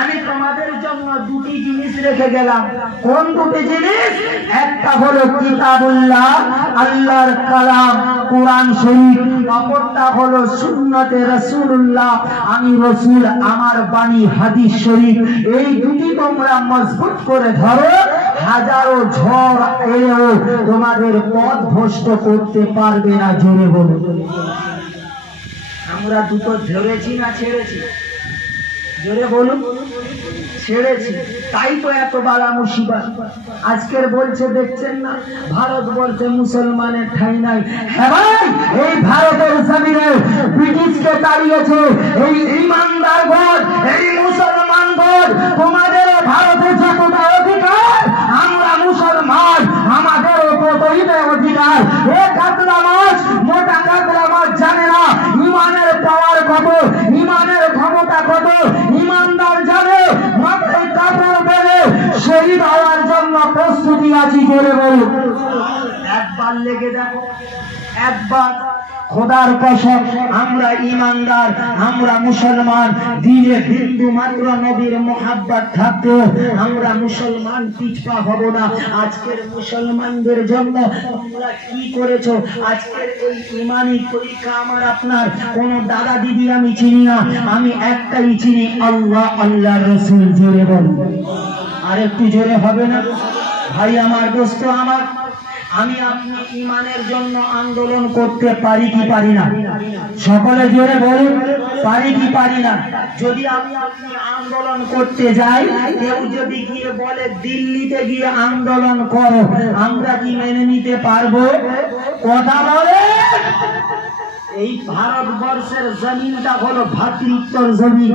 আমি তোমাদের জন্য দুটি জিনিস রেখে গেলাম। কোন দুটি জিনিস? একটা হলো কিতাবুল্লাহ, আল্লাহর কালাম কোরআন শরীফ, অপরটা হলো সুন্নতে রাসূলুল্লাহ, আমি রাসূল আমার বাণী হাদিস শরীফ। এই দুটি তোমরা মজবুত করে ধরো, হাজারো ঝড় এলেও তোমাদের পথ ভ্রষ্ট করতে পারবে না। জোরে বলো। আমরা দুটো ধরেছি না ছেড়েছি? জোরে বলুন। ছেড়েছি, তাই তো এত বালা মুসিবত। আজকের বলছে দেখছেন না ভারতবর্ষে মুসলমানের ঠাঁই নাই। হ্যাঁ ভাই, এই ভারতের জমিনে ব্রিটিশকে তাড়িয়েছে এই ইমানদার ভোট, এই মুসলমান ভোট। তোমাদের ভারতে যতটা অধিকার, আমরা মুসলমান আমাদের ততই অধিকার। এ কাতলা মাছ, মোটা কাতলা মাছ জানে না ইমানের পাওয়ার কত, ইমানের ক্ষমতা কত। ইমানদার জানে মাথায় কাপড় বেঁধে শহীদ হওয়ার জন্য প্রস্তুতি আছি। জোরে বলুন। একবার লেগে দেখো, একবার। খোদার কসম, আমরা ইমানদার, আমরা মুসলমান, দিনে হিন্দু মাত্র, নবীর মোহাব্বত থাকতেও আমরা মুসলমান পিছপা হব না। আজকের মুসলমানদের জন্য তোমরা কি করেছো? আজকের এই ইমানি পরীক্ষা আমার আপনার কোন দাদা দিদি আমি চিনি না, আমি একটাই চিনি, আল্লাহ, আল্লাহ রসুল। জোরে বল। আর একটু জোরে হবে না ভাই? আমার দোস্ত আমার, আমি আপনি ইমানের জন্য আন্দোলন করতে পারি কি পারি না? সকলে জোরে বলুন, পারি কি পারি না? যদি আমি আপনি আন্দোলন করতে যাই, কেউ যদি গিয়ে বলে দিল্লিতে গিয়ে আন্দোলন করো, আমরা কি মেনে নিতে পারবো? কথা বলে এই ভারতবর্ষের জমিনটা হলো ভ্রাতৃত্বর জমি,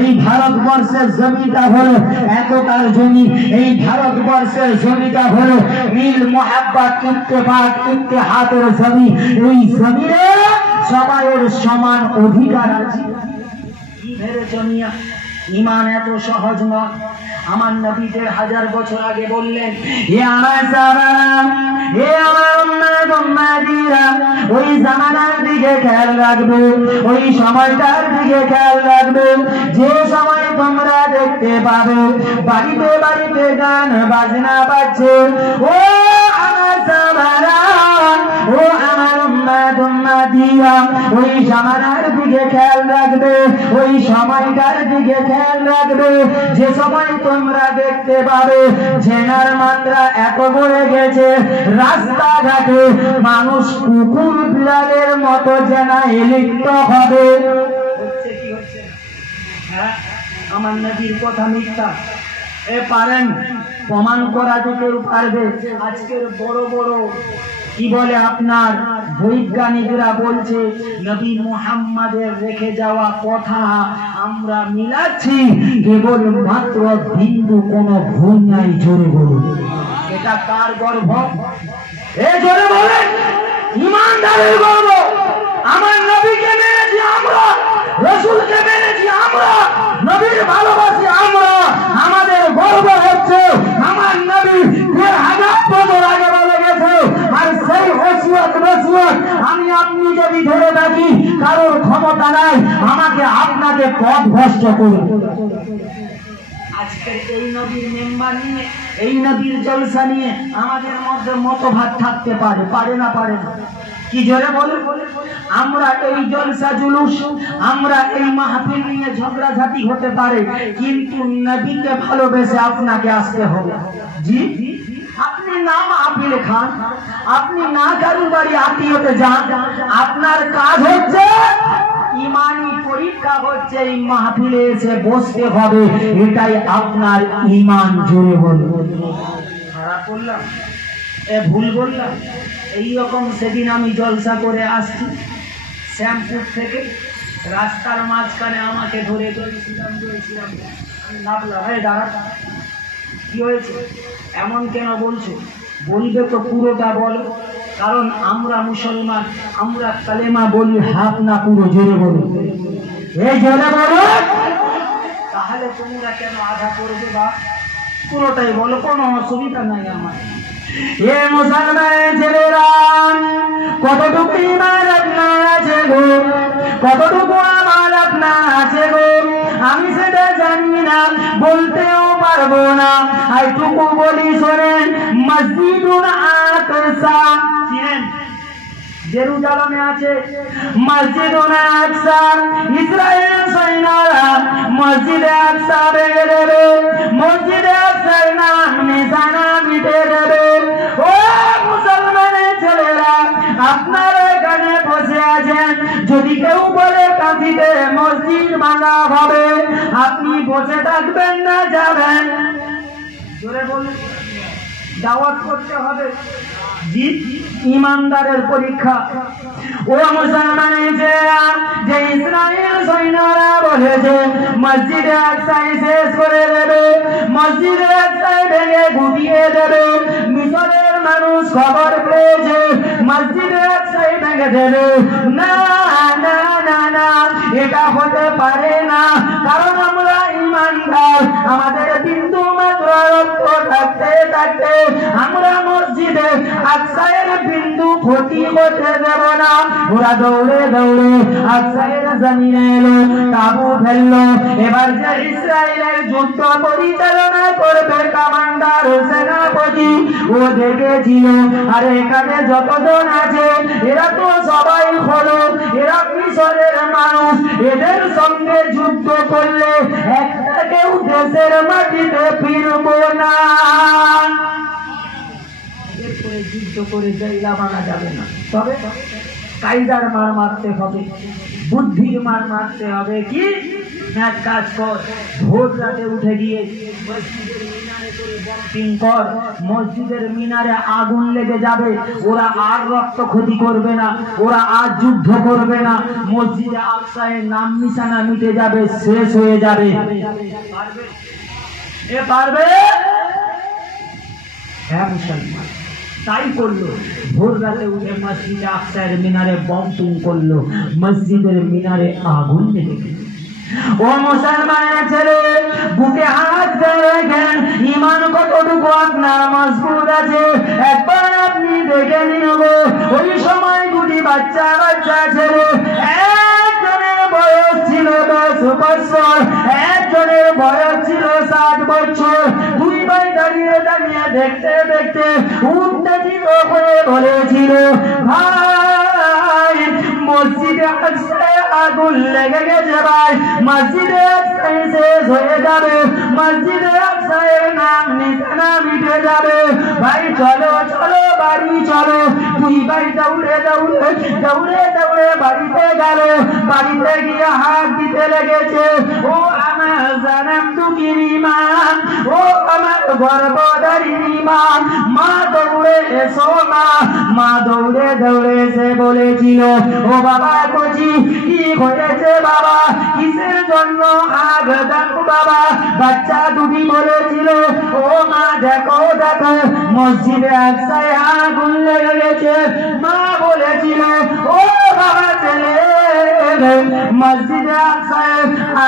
এই ভারতবর্ষের জমিটা হলো একতার জমি, এই ভারতবর্ষের জমিটা হলো মিল মোহাব্বত ইত্তেফাক ইত্তেহাদের জমি। এই জমিনে সবাইয়ের সমান অধিকার আছে। কি ভেবেছ মিয়া ঈমান এত সহজ নয়। আমার নবী 1000 বছর আগে বললেন, হে আমার সাহাবারা, হে আমার উম্মত-উম্মাতিরা, ওই জামানার দিকে খেয়াল রাখবে, ওই সময়টার দিকে খেয়াল রাখবে যে সময় তোমরা দেখতে পাবে বাড়িতে বাড়িতে গান বাজনা বাজছে। ও আমার সাহাবারা, ও আমার উম্মত-উম্মাতিরা, ওই জামানার দিকে খেয়াল রাখবে, ওই সময়টার দিকে খেয়াল রাখবে যে সময় তোমরা দেখতে পাবে জেনার মাত্রা এত বেড়ে গেছে, রাস্তাঘাটে মানুষ কুকুর বিড়ালের মতো জেনা লিপ্ত হবে। হচ্ছে কি হচ্ছে? হ্যাঁ, আমার নবীর কথা মিথ্যা পারেন প্রমাণ করা যেতে পারবে। আজকের বড় বড় কি বলে আপনার বৈজ্ঞানিকরা বলছে নবী মুহাম্মাদের রেখে যাওয়া কথা আমরা মিলাচ্ছি, কেবল মাত্র বিন্দু কোনো ভুল নাই। জোরে বলুন, এটা কার গর্ব? জোরে বলেন, ইমানদারের গর্ব। আমার নবীকে মেনেছি আমরা, রাসূলকে মেনেছি আমরা, নবীর ভালোবাসি আমরা। আমাদের গর্ব হচ্ছে আমার নবী 1000 বছর আগে বলে গেছে, আর সেই ওসিয়ত নসিহত আমি আপনি যদি ধরে থাকি কারোর ক্ষমতা নাই আমাকে আপনাকে পথভ্রষ্ট করুন। আজকের এই নবীর মেম্বার নিয়ে, এই নবীর জলসা নিয়ে আমাদের মধ্যে মতভাব থাকতে পারে, পারে না? পারে না? কি জোরে বলুন। আমরা এই জলসা জুলুস, আমরা এই মাহফিল নিয়ে ঝগড়াঝাটি হতে পারে, কিন্তু নবীকে ভালোবেসে আপনাকে আসতে হবে। জি, আপনি না মাহফিল খান, আপনি না কারুর বাড়ি আত্মীয়তে যান, আপনার কাজ হচ্ছে ইমানি পরীক্ষা হচ্ছে এই মাহফিলে এসে বসতে হবে, এটাই আপনার ইমান। জোরে বলুন। খারাপ বললাম? ভুল বললাম? এইরকম সেদিন আমি জলসা করে আসছি শ্যামপুর থেকে, রাস্তার মাঝখানে আমাকে ধরে ধরেছিলাম, আমি নামলাম, হ্যাঁ দাঁড়া, কি হয়েছে এমন কেন বলছো? বলবে তো পুরোটা বলো, কারণ আমরা মুসলমান, আমরা কালেমা বলি হাফ না পুরো। জোরে বলো, জোরে বলো। তাহলে তোমরা কেন আধা করবে? বা পুরোটাই বলো, কোনো অসুবিধা নাই আমার। মুসলমান ছেলেরা, কতটুকু ইমান আপনার আছে গো, কতটুকু আমার আপনার আছে গো, আমি সেটা জানি না, বলতেও পারবো না। এইটুকু বলি শোনেন, মসজিদুল আকসা চিনেন? জেরুজালেমে আছে মসজিদুল আকসা। ইসরায়েল সৈন্যরা মসজিদে আকসা ভেঙে দেবে, মসজিদে আকসার নাম নিশানা মিটে দেবে। ও মুসলমানের ছেলেরা, আপনারা এখানে বসে আছেন, যদি কেউ বলে কাঁদিতে মসজিদ ভাঙা হবে, আপনি বসে থাকবেন না যাবেন? জোরে বলুন। দাওয়াত করতে হবে। জি, ইমানদারের পরীক্ষা। ও মুসলমানের ছেলেরা, যে ইসরায়েল সৈন্যরা বলেছে মসজিদে আকসায় শেষ করে দেবে, মসজিদে আকসায় ভেঙে গুটিয়ে দেবে, মিশরের মানুষ খবর পেয়েছে মসজিদে আকসায় ভেঙে দেবে। না না না না, এটা হতে পারে না, কারণ আমরা ইমানদার। আমাদের বিন্দু মাত্র রক্ত থাকতে থাকতে আমরা মসজিদে আকসায়ের বিন্দু ক্ষতি করতে দেব না। ওরা দৌড়ে দৌড়ে আকসায়ের জমিনে এলো, তাবু ফেললো। এবার যে ইসরায়েলের যুদ্ধ পরিচালনা করবে কমান্ডার সেনাপতি, ও দেখেছিল আর এখানে যতজন আছে এরা তো সবাই হলো, এরা মিশরের মানুষ, এদের সঙ্গে যুদ্ধ করলে একটা কেউ দেশের মাটিতে ফিরব না। এরপরে যুদ্ধ করে জায়গা মানা যাবে না। তবে কায়দার মার মারতে হবে, বুদ্ধির মার মারতে হবে। কি এক কাজ কর, ভোর রাতে উঠে গিয়ে মসজিদের মিনারে করে বম্পিং কর, মসজিদের মিনারে আগুন লেগে যাবে, ওরা আর রক্ত ক্ষতি করবে না, ওরা আর যুদ্ধ করবে না, মসজিদে আকসায়ের নাম নিশানা মিটে যাবে, শেষ হয়ে যাবে। পারবে? এ পারবে? হ্যাঁ মুসলমান। তাই করলো, ভোর রাতে উঠে মসজিদে আকসায়ের মিনারে বম্পিং করলো, মসজিদের মিনারে আগুন লেগে গেল। ও মুসলমানের ছেলে, বুকে হাত দিয়ে রাখেন, ঈমান কতটুকু আপনার মজবুত আছে একবার আপনি দেখে নিন গো। ওই সময় দুটি বাচ্চা ছেলে, একজনের বয়স ছিল 10 বছর, একজনের বয়স ছিল 60 বছর। দুই ভাই দাঁড়িয়ে দাঁড়িয়ে দেখতে দেখতে উত্তেজিত হয়ে বলেছিল, ভাই মসজিদে আকসায় আগুন লেগে গেছে, ভাই মসজিদে আকসায় শেষ হয়ে যাবে, মসজিদে আকসায়ের নাম নিশানা মিটে যাবে, ভাই চলো চলো বাড়ি চলো। দুই ভাই দৌড়ে দৌড়ে দৌড়ে দৌড়ে বাড়িতে গেল, বাড়িতে গিয়ে হাত দিতে লেগেছে। ও আমার জানাম দুঃখীর ঈমান, ও আমার গর্ভধারীর ঈমান, মা দৌড়ে এসো মা। মা দৌড়ে দৌড়ে এসে বলেছিল, ও বাবা কচি কি হয়েছে বাবা, কিসের জন্য আগ দেখো বাবা। বাচ্চা দুটি বলেছিল, ও মা দেখো দেখো মসজিদে আকসায় আগুন লেগে গেছে। মা বলেছিল, ও বাবা ছেলে, মসজিদে আকসায়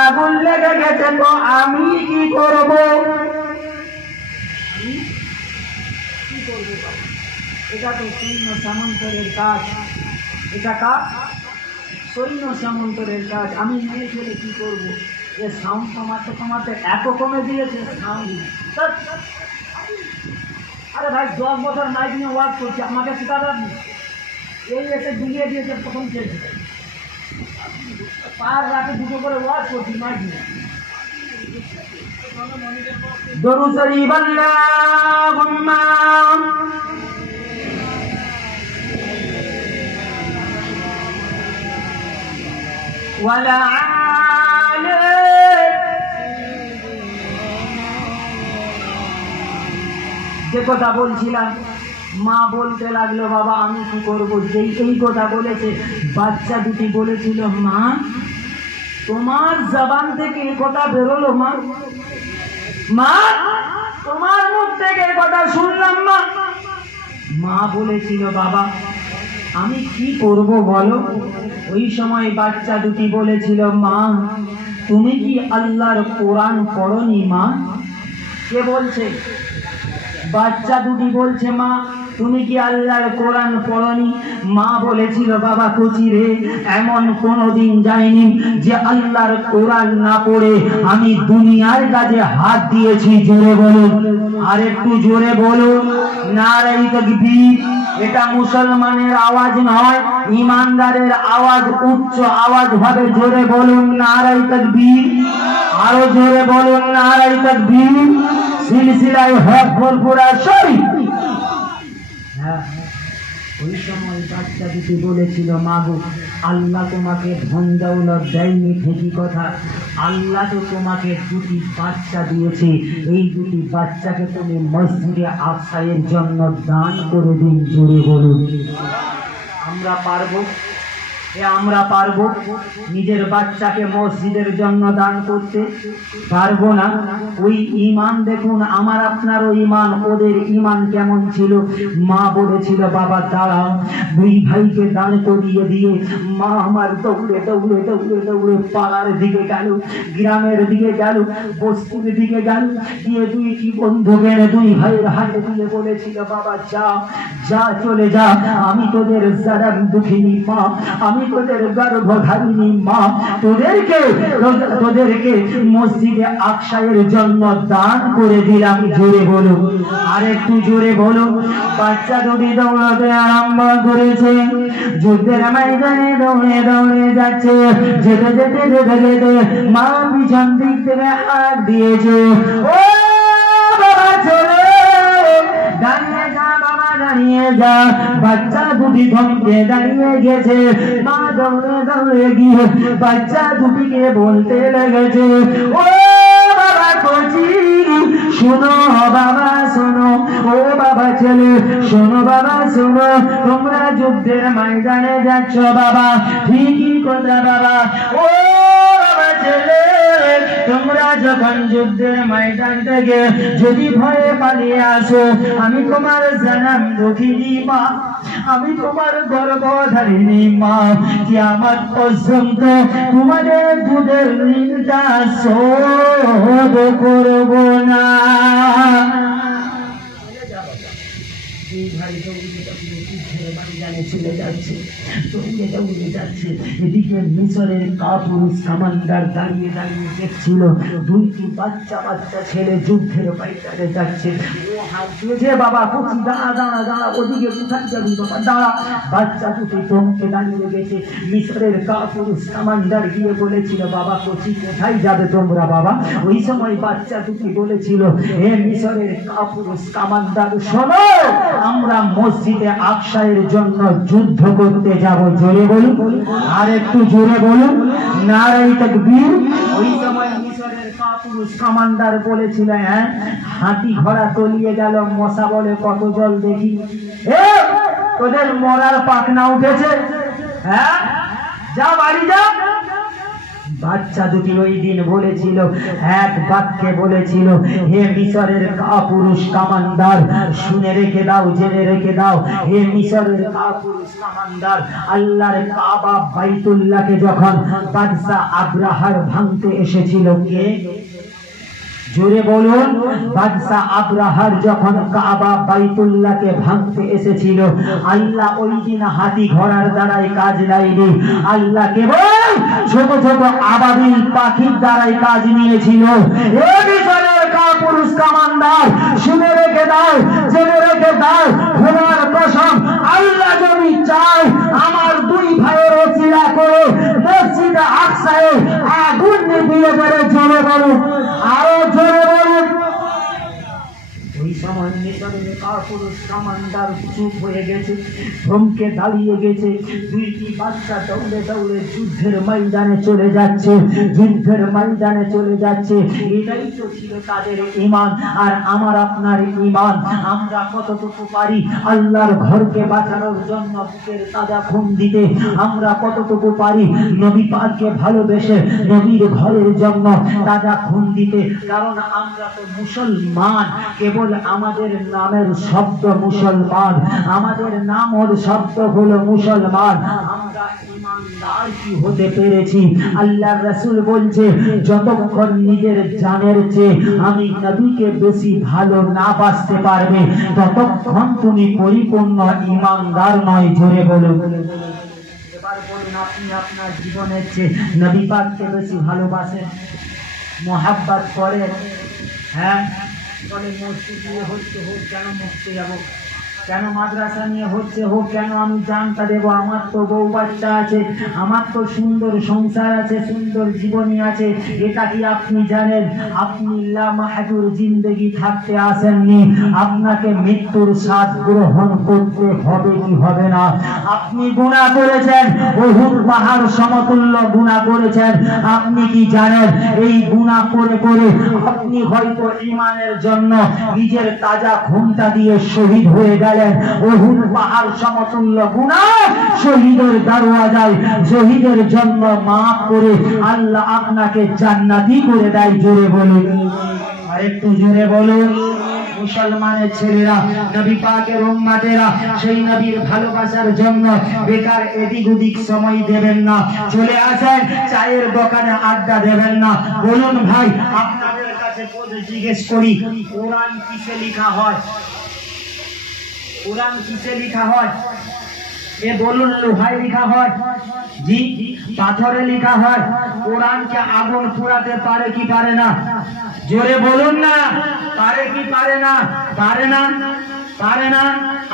আগুন লেগে গেছে, তো আমি কি করব? এটা তো সৈন্য সামন্তরের কাজ, এটা কাজ সৈন্য সামন্তরের কাজ। আমি মেয়ে ছেলে কি করব? এ সাউন্ড কমাতে কমাতে এত কমে দিয়েছে সাউন্ড। আরে ভাই 10 বছর মাইক নিয়ে ওয়াজ করছি, আমাকে শেখাবেন? এই এসে ডুবিয়ে দিয়েছে প্রথম থেকে, পার রাতে দুটো করে ওয়াজ করছি মাইক নিয়ে। দরুদ শরীফ আল্লাহুম্মা ওয়ালা আলে। যে কথা বলছিলাম, মা বলতে লাগলো, বাবা আমি কি করবো? যেই এই কথা বলেছে, বাচ্চা দুটি বলেছিল, মা তোমার জবান থেকে এই কথা বেরোলো মা, মা তোমার মুখ থেকে এই কথা শুনলাম মা। মা বলেছিল, বাবা আমি কি করব বলো? ওই সময় বাচ্চা দুটি বলেছিল, মা তুমি কি আল্লাহর কোরআন পড়নি মা? কে বলছে? বাচ্চা দুটি বলছে, মা তুমি কি আল্লাহর কোরআন পড়নি? মা বলেছিল, বাবা কচি রে, এমন কোনোদিন যায়নি যে আল্লাহর কোরআন না পড়ে আমি দুনিয়ার কাজে হাত দিয়েছি। জোরে বলুন, আর একটু জোরে বলুন নারে তাকবীর। এটা মুসলমানের আওয়াজ নয়, ইমানদারের আওয়াজ। উচ্চ আওয়াজ ভাবে জোরে বলুন নারে তাকবীর, আরো জোরে বলুন নারে তাকবীর। সিলসিলায় হক ফুরফুরা শরীফ। হ্যাঁ, ওই সময় বাচ্চা দুটি বলেছিল, মা গো আল্লাহ তোমাকে ধন দৌলত দেয়নি ঠিকই কথা, আল্লাহ তো তোমাকে দুটি বাচ্চা দিয়েছে, এই দুটি বাচ্চাকে তুমি মসজিদে আকসায়ের জন্য দান করে দিন। জোরে বলুন। আমরা পারবো? আমরা পারবো নিজের বাচ্চাকে মসজিদের জন্য দান করতে? পারবো না। ওই ঈমান দেখুন, আমার আপনারও ঈমান, ওদের ঈমান কেমন ছিল। মা বলেছিল, বাবা দাঁড়াও। দুই ভাইকে দান করিয়ে দিয়ে মা আমার দৌড়ে দৌড়ে দৌড়ে দৌড়ে পাড়ার দিকে গেল, গ্রামের দিকে গেল, বস্তির দিকে গেল, গিয়ে দুইটি বন্ধুকে দুই ভাইয়ের হাতে দিয়ে বলেছিল, বাবা যা যা চলে যা, আমি তোদের যারা দুঃখিনী মা, আমি তোদের গর্ভধারিণী মা, তোদেরকে মসজিদে আকসায়ের জন্য দান করে দিলাম। জোরে বলো, আর একটু জোরে বলো। বাচ্চা দুটি দৌড়াতে আরম্ভ করেছে, যুদ্ধের ময়দানে দৌড়ে দৌড়ে যাচ্ছে। যেতে যেতে যেতে যেতে মা পিছন দিক থেকে হাত দিয়েছে, ও বাবা চলে দাঁড়িয়ে যা, বাবা দাঁড়িয়ে যা। বাচ্চা দুটি ধমকে দাঁড়িয়ে গেছে। মা দৌড়ে দৌড়ে গিয়ে বাচ্চা দুটিকে বলতে লেগেছে, ও বাবা কচি শোনো, বাবা শোনো, ও বাবা ছেলে শোনো, বাবা শোনো, তোমরা যুদ্ধের ময়দানে যাচ্ছ বাবা, ঠিকই কথা বাবা। ও বাবা ছেলে, তোমরা যখন যুদ্ধের ময়দান থেকে যদি ভয়ে পালিয়ে আসো, আমি তোমার জানান দুঃখিনী মা, আমি তোমার গর্ভধারিণী মা, কিয়ামত পর্যন্ত তোমাদের দুধের ঋণটা শোধ করব না। চলে যাচ্ছে, দৌড়ে যাচ্ছে। এদিকে মিশরের কাপুরুষ কামান্ডার দাঁড়িয়ে দাঁড়িয়ে দেখছিল দুইটি বাচ্চা বাচ্চা ছেলে যুদ্ধের ময়দানে যাচ্ছে। ও হাত দিয়েছে, বাবা কুচি দাঁড়া দাঁড়া দাঁড়া, ওদিকে কোথায় যাবি বাবা দাঁড়া। বাচ্চা দুটি থমকে দাঁড়িয়ে গেছে। মিশরের কাপুরুষ কামান্ডার গিয়ে বলেছিল, বাবা কচি কোথায় যাবে তোমরা বাবা? ওই সময় বাচ্চা দুটি বলেছিল, হে মিশরের কাপুরুষ কামান্ডার শোনো, আমরা মসজিদে আকসায়ের জন্য যুদ্ধ করতে যাব। জোরে বলুন, আর একটু জোরে বলুন, নারায়ে তাকবীর। ওই সময় মিশরের কাপুরুষ কামান্ডার বলেছিল, হ্যাঁ হাতি ঘোড়া তলিয়ে গেল, মশা বলে কত জল দেখি, এ তোদের মরার পাখনা উঠেছে, হ্যাঁ যা বাড়ি যা। বাচ্চা দুটি ওই দিন বলেছিল, এক বাক্যে বলেছিল, হে মিশরের কাপুরুষ কামান্ডার শুনে রেখে দাও, জেনে রেখে দাও, হে মিশরের কাপুরুষ কামান্ডার, আল্লাহর কাবা বাইতুল্লাহকে যখন বাদশা আব্রাহার ভাঙতে এসেছিল, কে জোরে বলুন, বাদশা আব্রাহার যখন কাবা বাইতুল্লাহকে ভাঙতে এসেছিল, আল্লাহ ওই দিন হাতি ঘোড়ার দ্বারাই কাজ নেয়নি, আল্লাহ কেবল ছোট ছোট আবাবিল পাখির দ্বারাই কাজ নিয়েছিল। এ মিশরের কাপুরুষ কামান্ডার শুনে রেখে দাও, জেনে রেখে দাও, খোদার কসম, আল্লাহ যদি চায় আমার দুই ভাইয়ের ওসিলা করে মসজিদে আকসায় আগুন নিভিয়ে দেবে। জোরে বলুন, আরো জোরে বলুন। ওই সময় মিশরের কাপুরুষ কামান্ডার চুপ হয়ে গেছে, থমকে দাঁড়িয়ে গেছে। দুইটি বাচ্চা দৌড়ে দৌড়ে যুদ্ধের ময়দানে চলে যাচ্ছে, যুদ্ধের ময়দানে চলে যাচ্ছে। এটাই তো ছিল তাদের ঈমান আর আমার আপনার ঈমান। আমরা কতটুকু পারি আল্লাহর ঘরকে বাঁচানোর জন্য বুকের তাজা খুন দিতে? আমরা কতটুকু পারি নবী পাককে ভালোবেসে নবীর ঘরের জন্য তাজা খুন দিতে? কারণ আমরা তো মুসলমান, কেবল আমাদের নামের শব্দ মুসলমান, আমাদের নামের শব্দ হলো মুসলমান। আমরা ঈমানদার কি হতে পেরেছি? আল্লাহর রাসূল বলছে, যতক্ষণ নিজের জানের চেয়ে আমি নবীকে বেশি ভালো না বাসতে পারবে, ততক্ষণ তুমি পরিপূর্ণ ঈমানদার নয়। জোরে বলুন। এবার বলুন, আপনি আপনার জীবনের চেয়ে নবী পাককে বেশি ভালোবাসেন, মোহাব্বত করেন? হ্যাঁ, বলে মসজিদ নিয়ে হচ্ছে হোক, কেন মসজিদে যাবো? কেন মাদ্রাসা নিয়ে হচ্ছে হোক, কেন আমি জানতা দেবো? আমার তো বউ বাচ্চা আছে, আমার তো সুন্দর সংসার আছে, সুন্দর জীবনী আছে। এটা কি আপনি জানেন? আপনি লা মাহদুর জিন্দেগি থাকতে আসেননি, আপনাকে মৃত্যুর স্বাদ গ্রহণ করতে হবে কি হবে না? আপনি গুনাহ করেছেন, উহুদ পাহাড় সমতুল্য গুনাহ করেছেন। আপনি কি জানেন এই গুনাহ করে করে আপনি হয়তো ঈমানের জন্য নিজের তাজা খুনটা দিয়ে শহীদ হয়ে গেলেন। উহুদ পাহাড় সমতুল্য গুনাহ শহীদের দরওয়াজায় শহীদের জন্য মাফ করে আল্লাহ আপনাকে জান্নাতি করে দেয়। জোরে বলুন, আরেকটু জোরে বলুন। মুসলমানের ছেলেরা, নবী পাকের উম্মতেরা, সেই নবীর ভালোবাসার জন্য বেকার এদিক ওদিক সময় দেবেন না। চলে আসেন, চায়ের দোকানে আড্ডা দেবেন না। বলুন ভাই, আপনাদের কাছে জিজ্ঞেস করি, কোরআন কিসে লেখা হয়? কোরআন কিসে লেখা হয়? এ বলুন, লোহায় লেখা হয়? জি, পাথরে লেখা হয়। কোরআনকে আগুন পুরাতে পারে কি পারে না? জোরে বলুন না, পারে কি পারে না? পারে না। পারে না?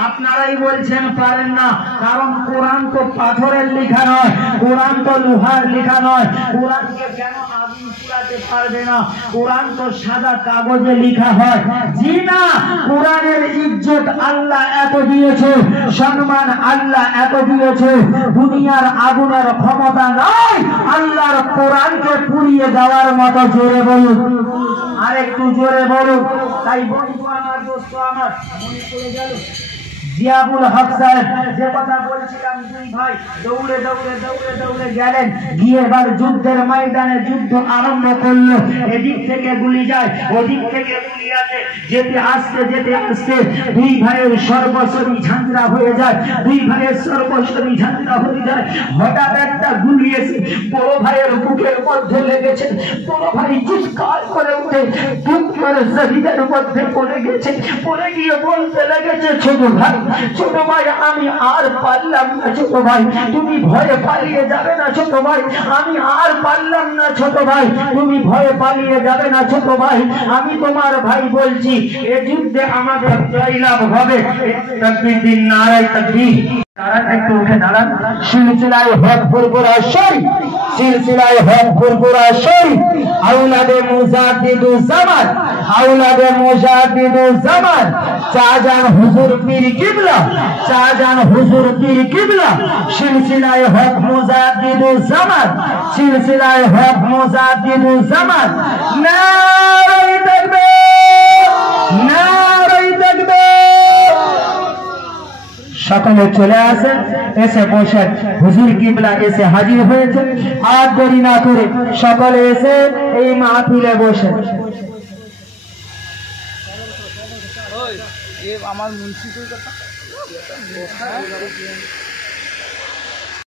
আপনারাই বলছেন পারেন না, কারণ কোরআন তো পাথরের লেখা নয়, কোরআন তো লোহার লেখা নয়। কোরআনকে কেন আগুন পুড়াতে পারবে না? কোরআন তো সাদা কাগজে লেখা হয়। জি না, কোরআনের ইজ্জত আল্লাহ এত দিয়েছে, সম্মান আল্লাহ এত দিয়েছে, দুনিয়ার আগুনের ক্ষমতা নাই আল্লাহর কোরআনকে পুড়িয়ে দেওয়ার মতো। জোরে বলুন, আর একটু জোরে বলুন। তাই বন্ধু আমার, দোস্ত আমার, মনে পড়ে গেল জিয়াউল হক সাহেব যে কথা বলছিলাম, দুই ভাই দৌড়ে দৌড়ে দৌড়ে দৌড়ে গেলেন, গিয়ে এবার যুদ্ধের ময়দানে যুদ্ধ আরম্ভ করলো। এদিক থেকে গুলি যায়, ওদিক থেকে গুলি আসে, যেতে আসতে যেতে আসতে দুই ভাইয়ের সর্বশরী ঝাঁঝরা হয়ে যায়, দুই ভাইয়ের সর্বশরী ঝাঁঝরা হয়ে যায়। হঠাৎ একটা গুলি এসে বড় ভাইয়ের বুকের মধ্যে লেগেছে। বড় ভাই চিৎকার করে উঠে বুক করে শহীদের মধ্যে পড়ে গেছে। পড়ে গিয়ে বলতে লেগেছে, ছোট ভাই, ছোট ভাই, আমি আর পারলাম না। ছোট ভাই, তুমি ভয়ে পালিয়ে যাবে না। ছোট ভাই, আমি আর পারলাম না। ছোট ভাই, তুমি ভয়ে পালিয়ে যাবে না। ছোট ভাই, আমি তোমার ভাই বলছি, এই যুদ্ধে আমাদের জয়লাভ হবে। তাকবীর দিন, নারায়ে তাকবীর। দাঁড়ান, একটু উঠে দাঁড়ান। সিলসিলায়ে হক ফুরফুরা শরীফ, সিলসিলায়ে হক ফুরফুরা শরীফ, আওলাদে মুজাদ্দিদুজ জামান, আওলাদে মুজাদ্দিদুজ জামান, শাহজাহান হুজুর পীর কিবলা, শাহজাহান হুজুর পীর কিবলা, সিলসিলায়ে হক মুজাদ্দিদুজ জামান, সিলসিলায়ে হক মুজাদ্দিদুজ জামান। নারায়ে তাকবীর, নারায়ে তাকবীর। সকলে চলে আসেন, এসে বসেন। হুজুর কিবলা এসে হাজির হয়েছে। আর দেরি না করে সকলে এসে এই মাহফিলে বসেন। আমার মুন্সি কলকাতা